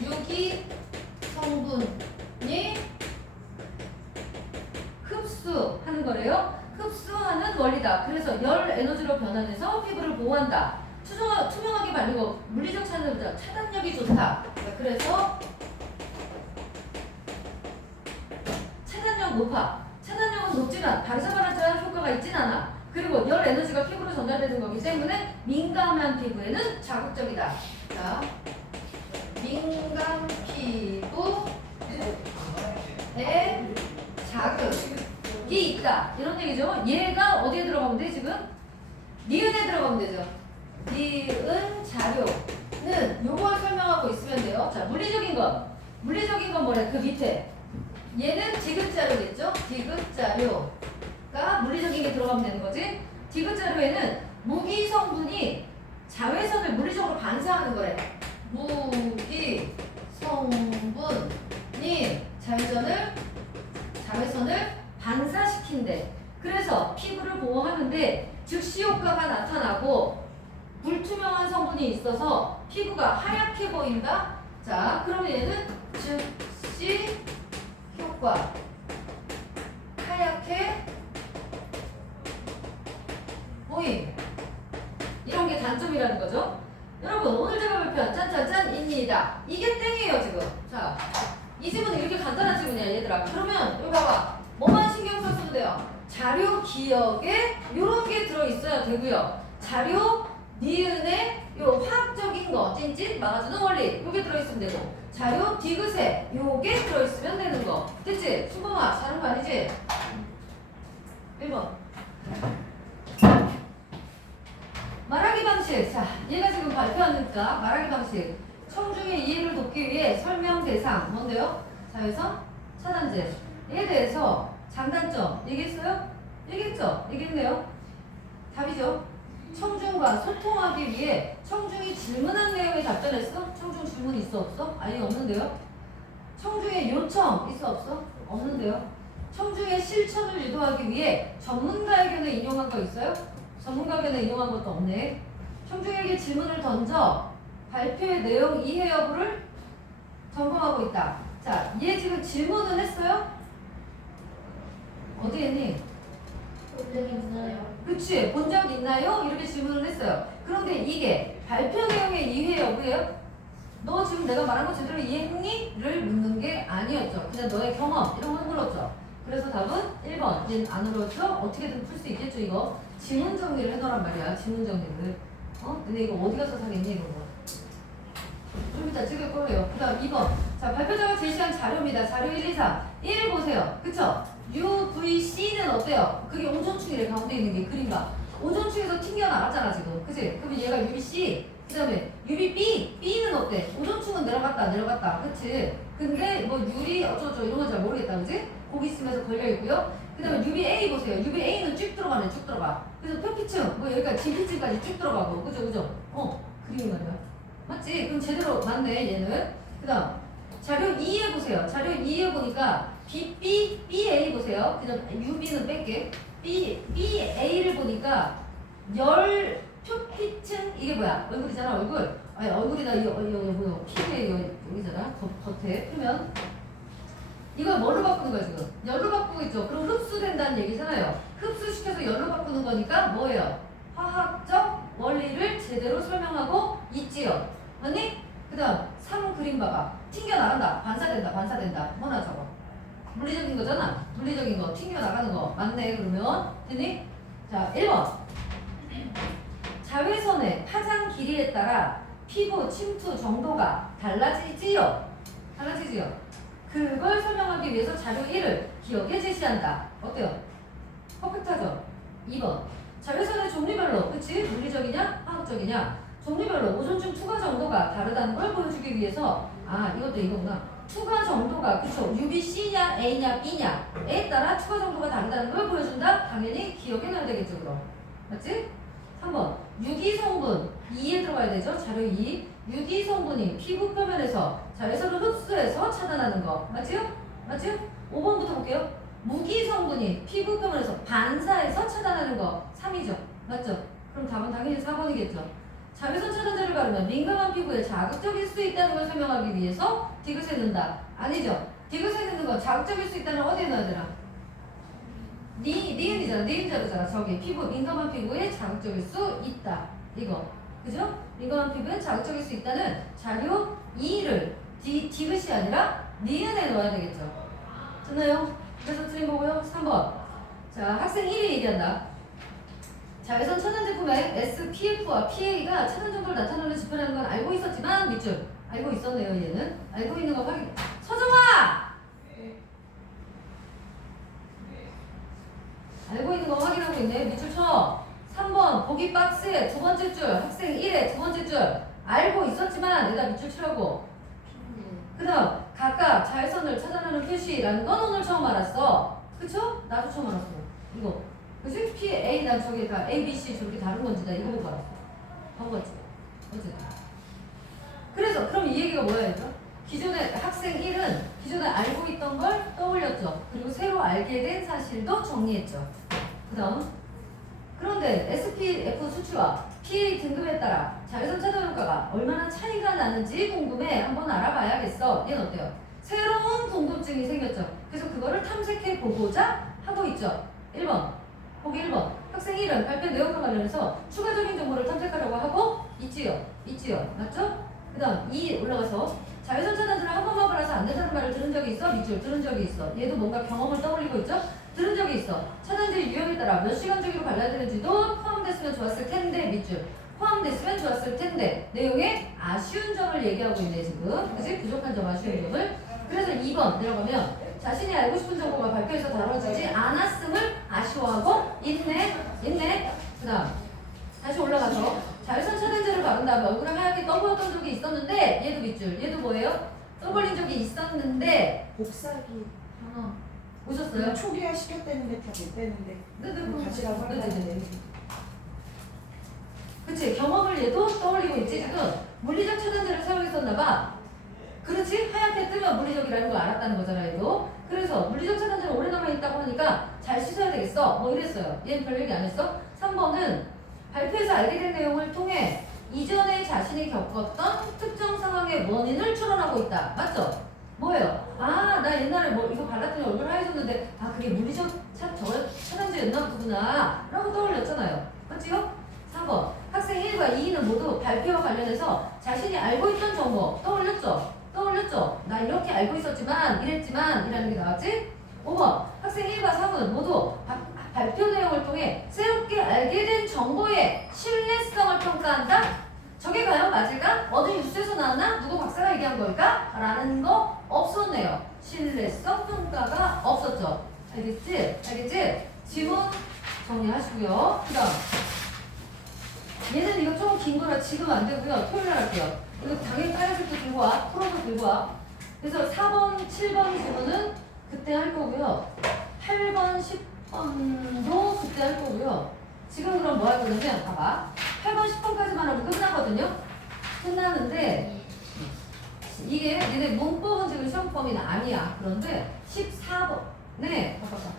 유기 성분이 흡수하는 거래요. 흡수하는 원리다. 그래서 열 에너지로 변환해서 피부를 보호한다. 투명하게 발리고 물리적 차단력이 좋다. 자, 그래서 차단력 높아. 차단력은 높지만 바르자바라자한 효과가 있진 않아. 그리고 열 에너지가 피부로 전달되는 거기 때문에 민감한 피부에는 자극적이다. 자, 민감 피부에 자극이 있다. 이런 얘기죠. 얘가 어디에 들어가면 돼 지금? 니은에 들어가면 되죠. 니은 자료는 요걸 설명하고 있으면 돼요. 자, 물리적인 건 뭐래? 그 밑에 얘는 디귿자료겠죠? 디귿자료가 물리적인 게 들어가면 되는 거지. 디귿자료에는 무기 성분이 자외선을 물리적으로 반사하는 거래. 무기 성분이 자외선을 반사시킨대. 그래서 피부를 보호하는데 즉시 효과가 나타나고 불투명한 성분이 있어서 피부가 하얗게 보인다. 자, 그러면 얘는 즉시 효과. 하얗게 보임. 이런 게 단점이라는 거죠. 여러분, 오늘 제가 발표한 짠짠짠입니다. 이게 땡이에요, 지금. 자, 이 지문은 이렇게 간단한 지문이야, 얘들아. 그러면 여기 봐봐. 뭐만 신경 써주면 돼요? 자료 기억에 이런 게 들어있어야 되고요. 자료 니은에 요 화학적인 거, 찐찐 막아주는 원리 요게 들어있으면 되고, 자료 디귿에 요게 들어있으면 되는 거. 됐지? 수범아, 잘한 거 아니지? 1번. 말하기 방식. 자, 얘가 지금 발표하니까 말하기 방식. 청중의 이해를 돕기 위해 설명 대상 뭔데요? 자외선 차단제. 얘에 대해서 장단점 얘기했어요? 얘기했죠? 얘기했네요. 답이죠. 청중과 소통하기 위해 청중이 질문한 내용에 답변했어? 청중 질문 있어 없어? 아니 없는데요. 청중의 요청 있어 없어? 없는데요. 청중의 실천을 유도하기 위해 전문가 의견을 인용한 거 있어요? 전문가 의견을 인용한 것도 없네. 청중에게 질문을 던져 발표의 내용 이해 여부를 점검하고 있다. 자, 얘 지금 질문은 했어요? 어디 했니? 본 적 있어요. 그치? 본 적 있나요? 이렇게 질문을 했어요. 그런데 이게 발표 내용의 이해 여부예요? 너 지금 내가 말한 거 제대로 이해했니? 를 묻는 게 아니었죠. 그냥 너의 경험 이런 걸 물었죠. 그래서 답은 1번. 얘는 안 어려웠죠? 어떻게든 풀 수 있겠죠 이거? 지문 정리를 해놓으란 말이야. 지문 정리를. 근데 이거 어디 가서 사겠니 이런 거? 좀 이따 찍을 거예요. 그 다음 2번. 자, 발표자가 제시한 자료입니다. 자료 1, 2, 3. 1 보세요. 그쵸? UVC는 어때요? 그게 오존층이래. 가운데 있는 게 그림과. 오존층에서 튕겨나갔잖아 지금. 그치? 그러면 얘가 UVC. 그 다음에 UVB. B는 어때? 오존층은 내려갔다. 그치? 근데 뭐 유리 어쩌고저쩌고 이런 거 잘 모르겠다. 그치? 고기심에서 걸려있고요. 그 다음에 UVA 보세요. UVA는 쭉 들어가네. 쭉 들어가. 그래서 표피층. 뭐 여기까지 진피층까지 쭉 들어가고. 그죠? 그림이 말이야. 맞지? 그럼 제대로 맞네 얘는. 그 다음 자료 2에 보세요. 자료 2에 보니까 BA 보세요. 그 다음 UB는 뺄게. BA를 보니까 열 표피층 이게 뭐야? 얼굴이잖아 얼굴. 아니 얼굴이다 이거 뭐야? 피부에 여기잖아 겉에. 그러면 이걸 뭘로 바꾸는 거야 지금? 열로 바꾸고 있죠. 그럼 흡수된다는 얘기잖아요. 흡수시켜서 열로 바꾸는 거니까 뭐예요? 화학적 원리를 제대로 설명하고 있지요. 맞니? 그 다음 3 그림 봐봐. 튕겨나간다. 반사된다. 뭐나 저거? 물리적인 거잖아. 물리적인 거. 튕겨나가는 거. 맞네 그러면. 됐니? 자 1번. 자외선의 파장 길이에 따라 피부 침투 정도가 달라지지요. 그걸 설명하기 위해서 자료 1을 기억에 제시한다. 어때요? 퍼펙트하죠? 2번. 자외선의 종류별로, 그치? 물리적이냐? 화학적이냐? 종류별로 오존층 투과 정도가 다르다는 걸 보여주기 위해서, 이것도 이거구나. 투과 정도가, 그쵸? UVC냐, A냐, B냐에 따라 투과 정도가 다르다는 걸 보여준다? 당연히 기억에 넣어야 되겠죠, 그럼. 맞지? 3번. 유기성분. 2에 들어가야 되죠? 자료 2. 유기성분이 피부 표면에서 자외선을 흡수해서 차단하는 거. 맞지요? 5번부터 볼게요. 무기성분이 피부 표면에서 반사해서 차단하는 거. 3이죠. 맞죠? 그럼 답은 당연히 4번이겠죠. 자외선 차단제를 바르면 민감한 피부에 자극적일 수 있다는 걸 설명하기 위해서 디귿에 넣는다. 아니죠. 디귿에 넣는 건 자극적일 수 있다는 어디에 넣어야 되나? 니은이잖아. 니은 자료잖아. 저기 피부 민감한 피부에 자극적일 수 있다. 이거. 그죠? 민감한 피부에 자극적일 수 있다는 자료 2를 디귿이 아니라 니은에 넣어야 되겠죠. 됐나요? 그래서 틀린 거고요. 3번. 자, 학생 1이 얘기한다. 자외선 차단 제품의 SPF와 PA가 차단 정도를 나타내는 지표라는 건 알고 있었지만 밑줄. 알고 있었네요. 얘는. 알고 있는 거 확인. 서정아! 알고 있는 거 확인하고 있네. 밑줄 쳐. 3번 보기 박스의 두 번째 줄. 학생 1의 두 번째 줄. 알고 있었지만 여기다 밑줄 치라고. 그 다음 각각 자외선을 차단하는 표시라는 건 오늘 처음 알았어. 그쵸? 나도 처음 알았어. 이거. 그치? PA 난 저기 A, B, C 저렇게 다른 건지 나 이거 보고 알았어. 바보 같지? 어쨌든 그래서 그럼 이 얘기가 뭐야 얘들아? 기존에 학생 1은 기존에 알고 있던 걸 떠올렸죠. 그리고 새로 알게 된 사실도 정리했죠. 그 다음 그런데 SPF 수치와 PA 등급에 따라 자외선 차단 효과가 얼마나 차이가 나는지 궁금해. 한번 알아봐야겠어. 얘는 어때요? 새로운 궁금증이 생겼죠. 그래서 그거를 탐색해 보고자 하고 있죠. 1번 보기 1번 학생 1은 발표 내용과 관련해서 추가적인 정보를 탐색하려고 하고 있지요. 맞죠? 그 다음 2 올라가서 자외선 차단제를 한 번만 발라서 안 된다는 말을 들은 적이 있어? 밑줄 들은 적이 있어. 얘도 뭔가 경험을 떠올리고 있죠? 들은 적이 있어. 차단제 유형에 따라 몇 시간 주기로 발라야 되는지도 포함됐으면 좋았을 텐데 밑줄 포함됐으면 좋았을 텐데 내용에 아쉬운 점을 얘기하고 있네 지금. 그치? 부족한 점 아쉬운 점을. 그래서 2번 내려가면 자신이 알고 싶은 정보가 발표에서 다뤄지지 않았음을 아쉬워하고 있네. 그 다음 다시 올라가서 자외선 차단제를 바른 다음에 얼굴에 하얗게 떠보였던 적이 있었는데 얘도 밑줄 얘도 뭐예요? 떠벌린 적이 있었는데 복사기 하나 오셨어요? 초기화 시켰다는데 다 됐다는데 네네 가시라고 하는데 그치 경험을 얘도 떠올리고 있지 지금 물리적 차단제를 사용했었나봐. 그렇지? 하얗게 뜨면 물리적이라는 걸 알았다는 거잖아 얘도. 그래서 물리적 차단제는 오래 남아있다고 하니까 잘 씻어야 되겠어 뭐 이랬어요. 얘는 별 얘기 안 했어? 3번은 발표에서 알게 된 내용을 통해 이전에 자신이 겪었던 특정 상황의 원인을 추론하고 있다. 맞죠? 뭐예요? 아, 나 옛날에 뭐 이거 발랐더니 얼굴 하얘졌는데 아 그게 물리적 차단제였나 보구나 라고 떠올렸잖아요. 맞지요? 4번 학생 1과 2는 모두 발표와 관련해서 자신이 알고 있던 정보 떠올렸죠? 나 이렇게 알고 있었지만 이랬지만 이라는 게 나왔지? 5번 학생 1과 3은 모두 발표 내용을 통해 새롭게 알게 된 정보의 신뢰성을 평가한다? 저게 과연 맞을까? 어디 뉴스에서 나왔나? 누구 박사가 얘기한 걸까? 라는 거 없었네요. 신뢰성 평가가 없었죠. 알겠지? 지문 정리하시고요. 그 다음 얘는 이거 조금 긴 거라 지금 안 되고요. 토요일 날 할게요. 이거 당연히 빨간색도 들고 와. 풀어서 들고 와. 그래서 4번, 7번 지문은 그때 할 거고요. 8번, 10번도 그때 할 거고요. 지금 그럼 뭐 할 거냐면 봐봐. 8번, 10번까지만 하면 끝나거든요. 끝나는데 이게 얘네 문법은 지금 시험 범위는 아니야. 그런데 14번 네. 잠깐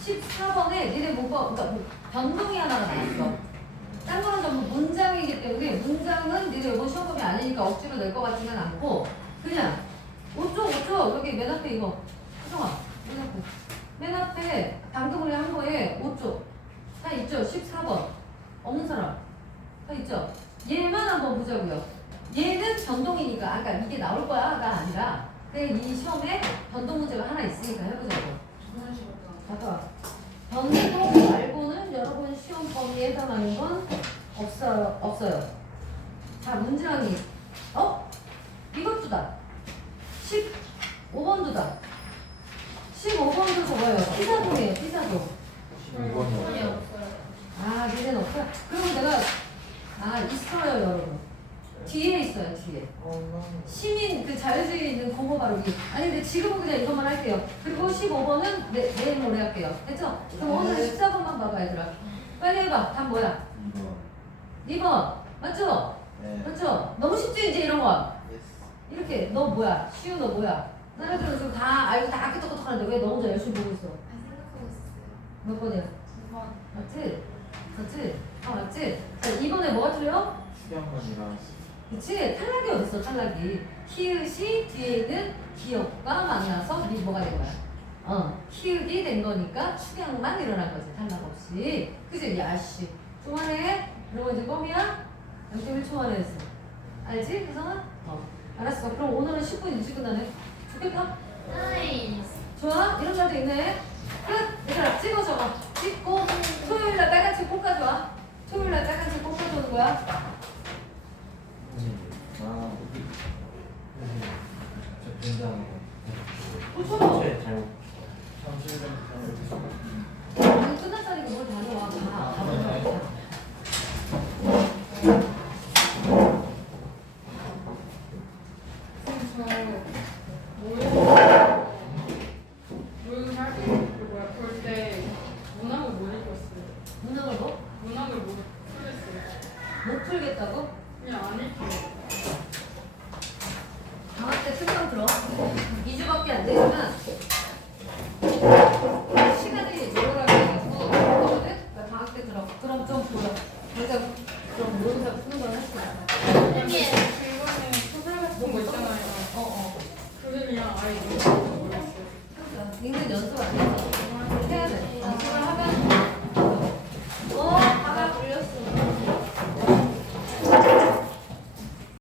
14번에 얘네 문법 그러니까 변동이 하나가 나왔어. 딴 거는 전부 문장이기 때문에 문장은 니들 이번 시험범위 아니니까 억지로 낼 것 같지는 않고 그냥 5쪽 여기 맨 앞에 이거 수정아 맨 앞에 방금 우리 한 거에 5쪽 다 있죠? 14번 없는 사람 다 있죠? 얘만 한번 보자고요. 얘는 변동이니까 아까 이게 나올 거야가 아니라 그냥 이 시험에 변동 문제가 하나 있으니까 해보자고. 잠깐 변동 말고는 여러분 시험 범위에 해당하는 건 없어요. 자, 문장이 이것도다. 15번도다. 15번도 적어요. 피사동이에요. 피사동. 15번이요. 아, 니네는 없어요? 그리고 내가 있어요, 여러분. 뒤에 있어요, 뒤에. 시민 그 자유주의 있는 공모 바르기. 아니 근데 지금은 그냥 이것만 할게요. 그리고 15번은 내일 모레 할게요. 됐죠? 그럼 오늘 14번만 봐봐 얘들아. 빨리 해봐. 답 뭐야? 2번. 맞죠? 네. 맞죠? 너무 쉽지 이제 이런 거. 이렇게 너 뭐야? 시우 너 뭐야? 나라들은 지금 다 알고 다 깨똑깨똑 하는데 왜 너 혼자 열심히 보고 있어? 생각하고 있었어요. 몇 번이야? 2번. 맞지? 맞지? 자, 이번에 뭐가 틀려? 수경문이랑 그치? 탈락이 어딨어 탈락이. 히읗이 뒤에 있는 기억과 만나서 뭐가 된 거야? 히읗이 된 거니까 축양만 일어난 거지 탈락 없이. 그치? 야씨 좋아해? 이런 거 이제 껌이야? 0.1초 만에 했어. 알지? 혜성아? 알았어. 그럼 오늘은 10분 일찍 끝나네. 좋겠다? 나이스. 좋아? 이런 날도 있네. 끝! 얘들아 찍어 적어. 찍고 토요일날 빨간색 꼭 가져와. 토요일날 빨간색 꼭 가져오는 거야. 저 된다는 거. 쳐. 잘못. 아니 끝났다니까 뭘 다녀와. 다 먹어야 볼때 문학을 못 읽었어요. 문학을 뭐? 문학을 못 풀겠어요. 못 풀겠다고? 그냥 안 읽혀요. 그냥 중간에 소설 같은 거 있잖아요. 그게 그냥 아예 모르겠어요. 읽는 연습 안 해?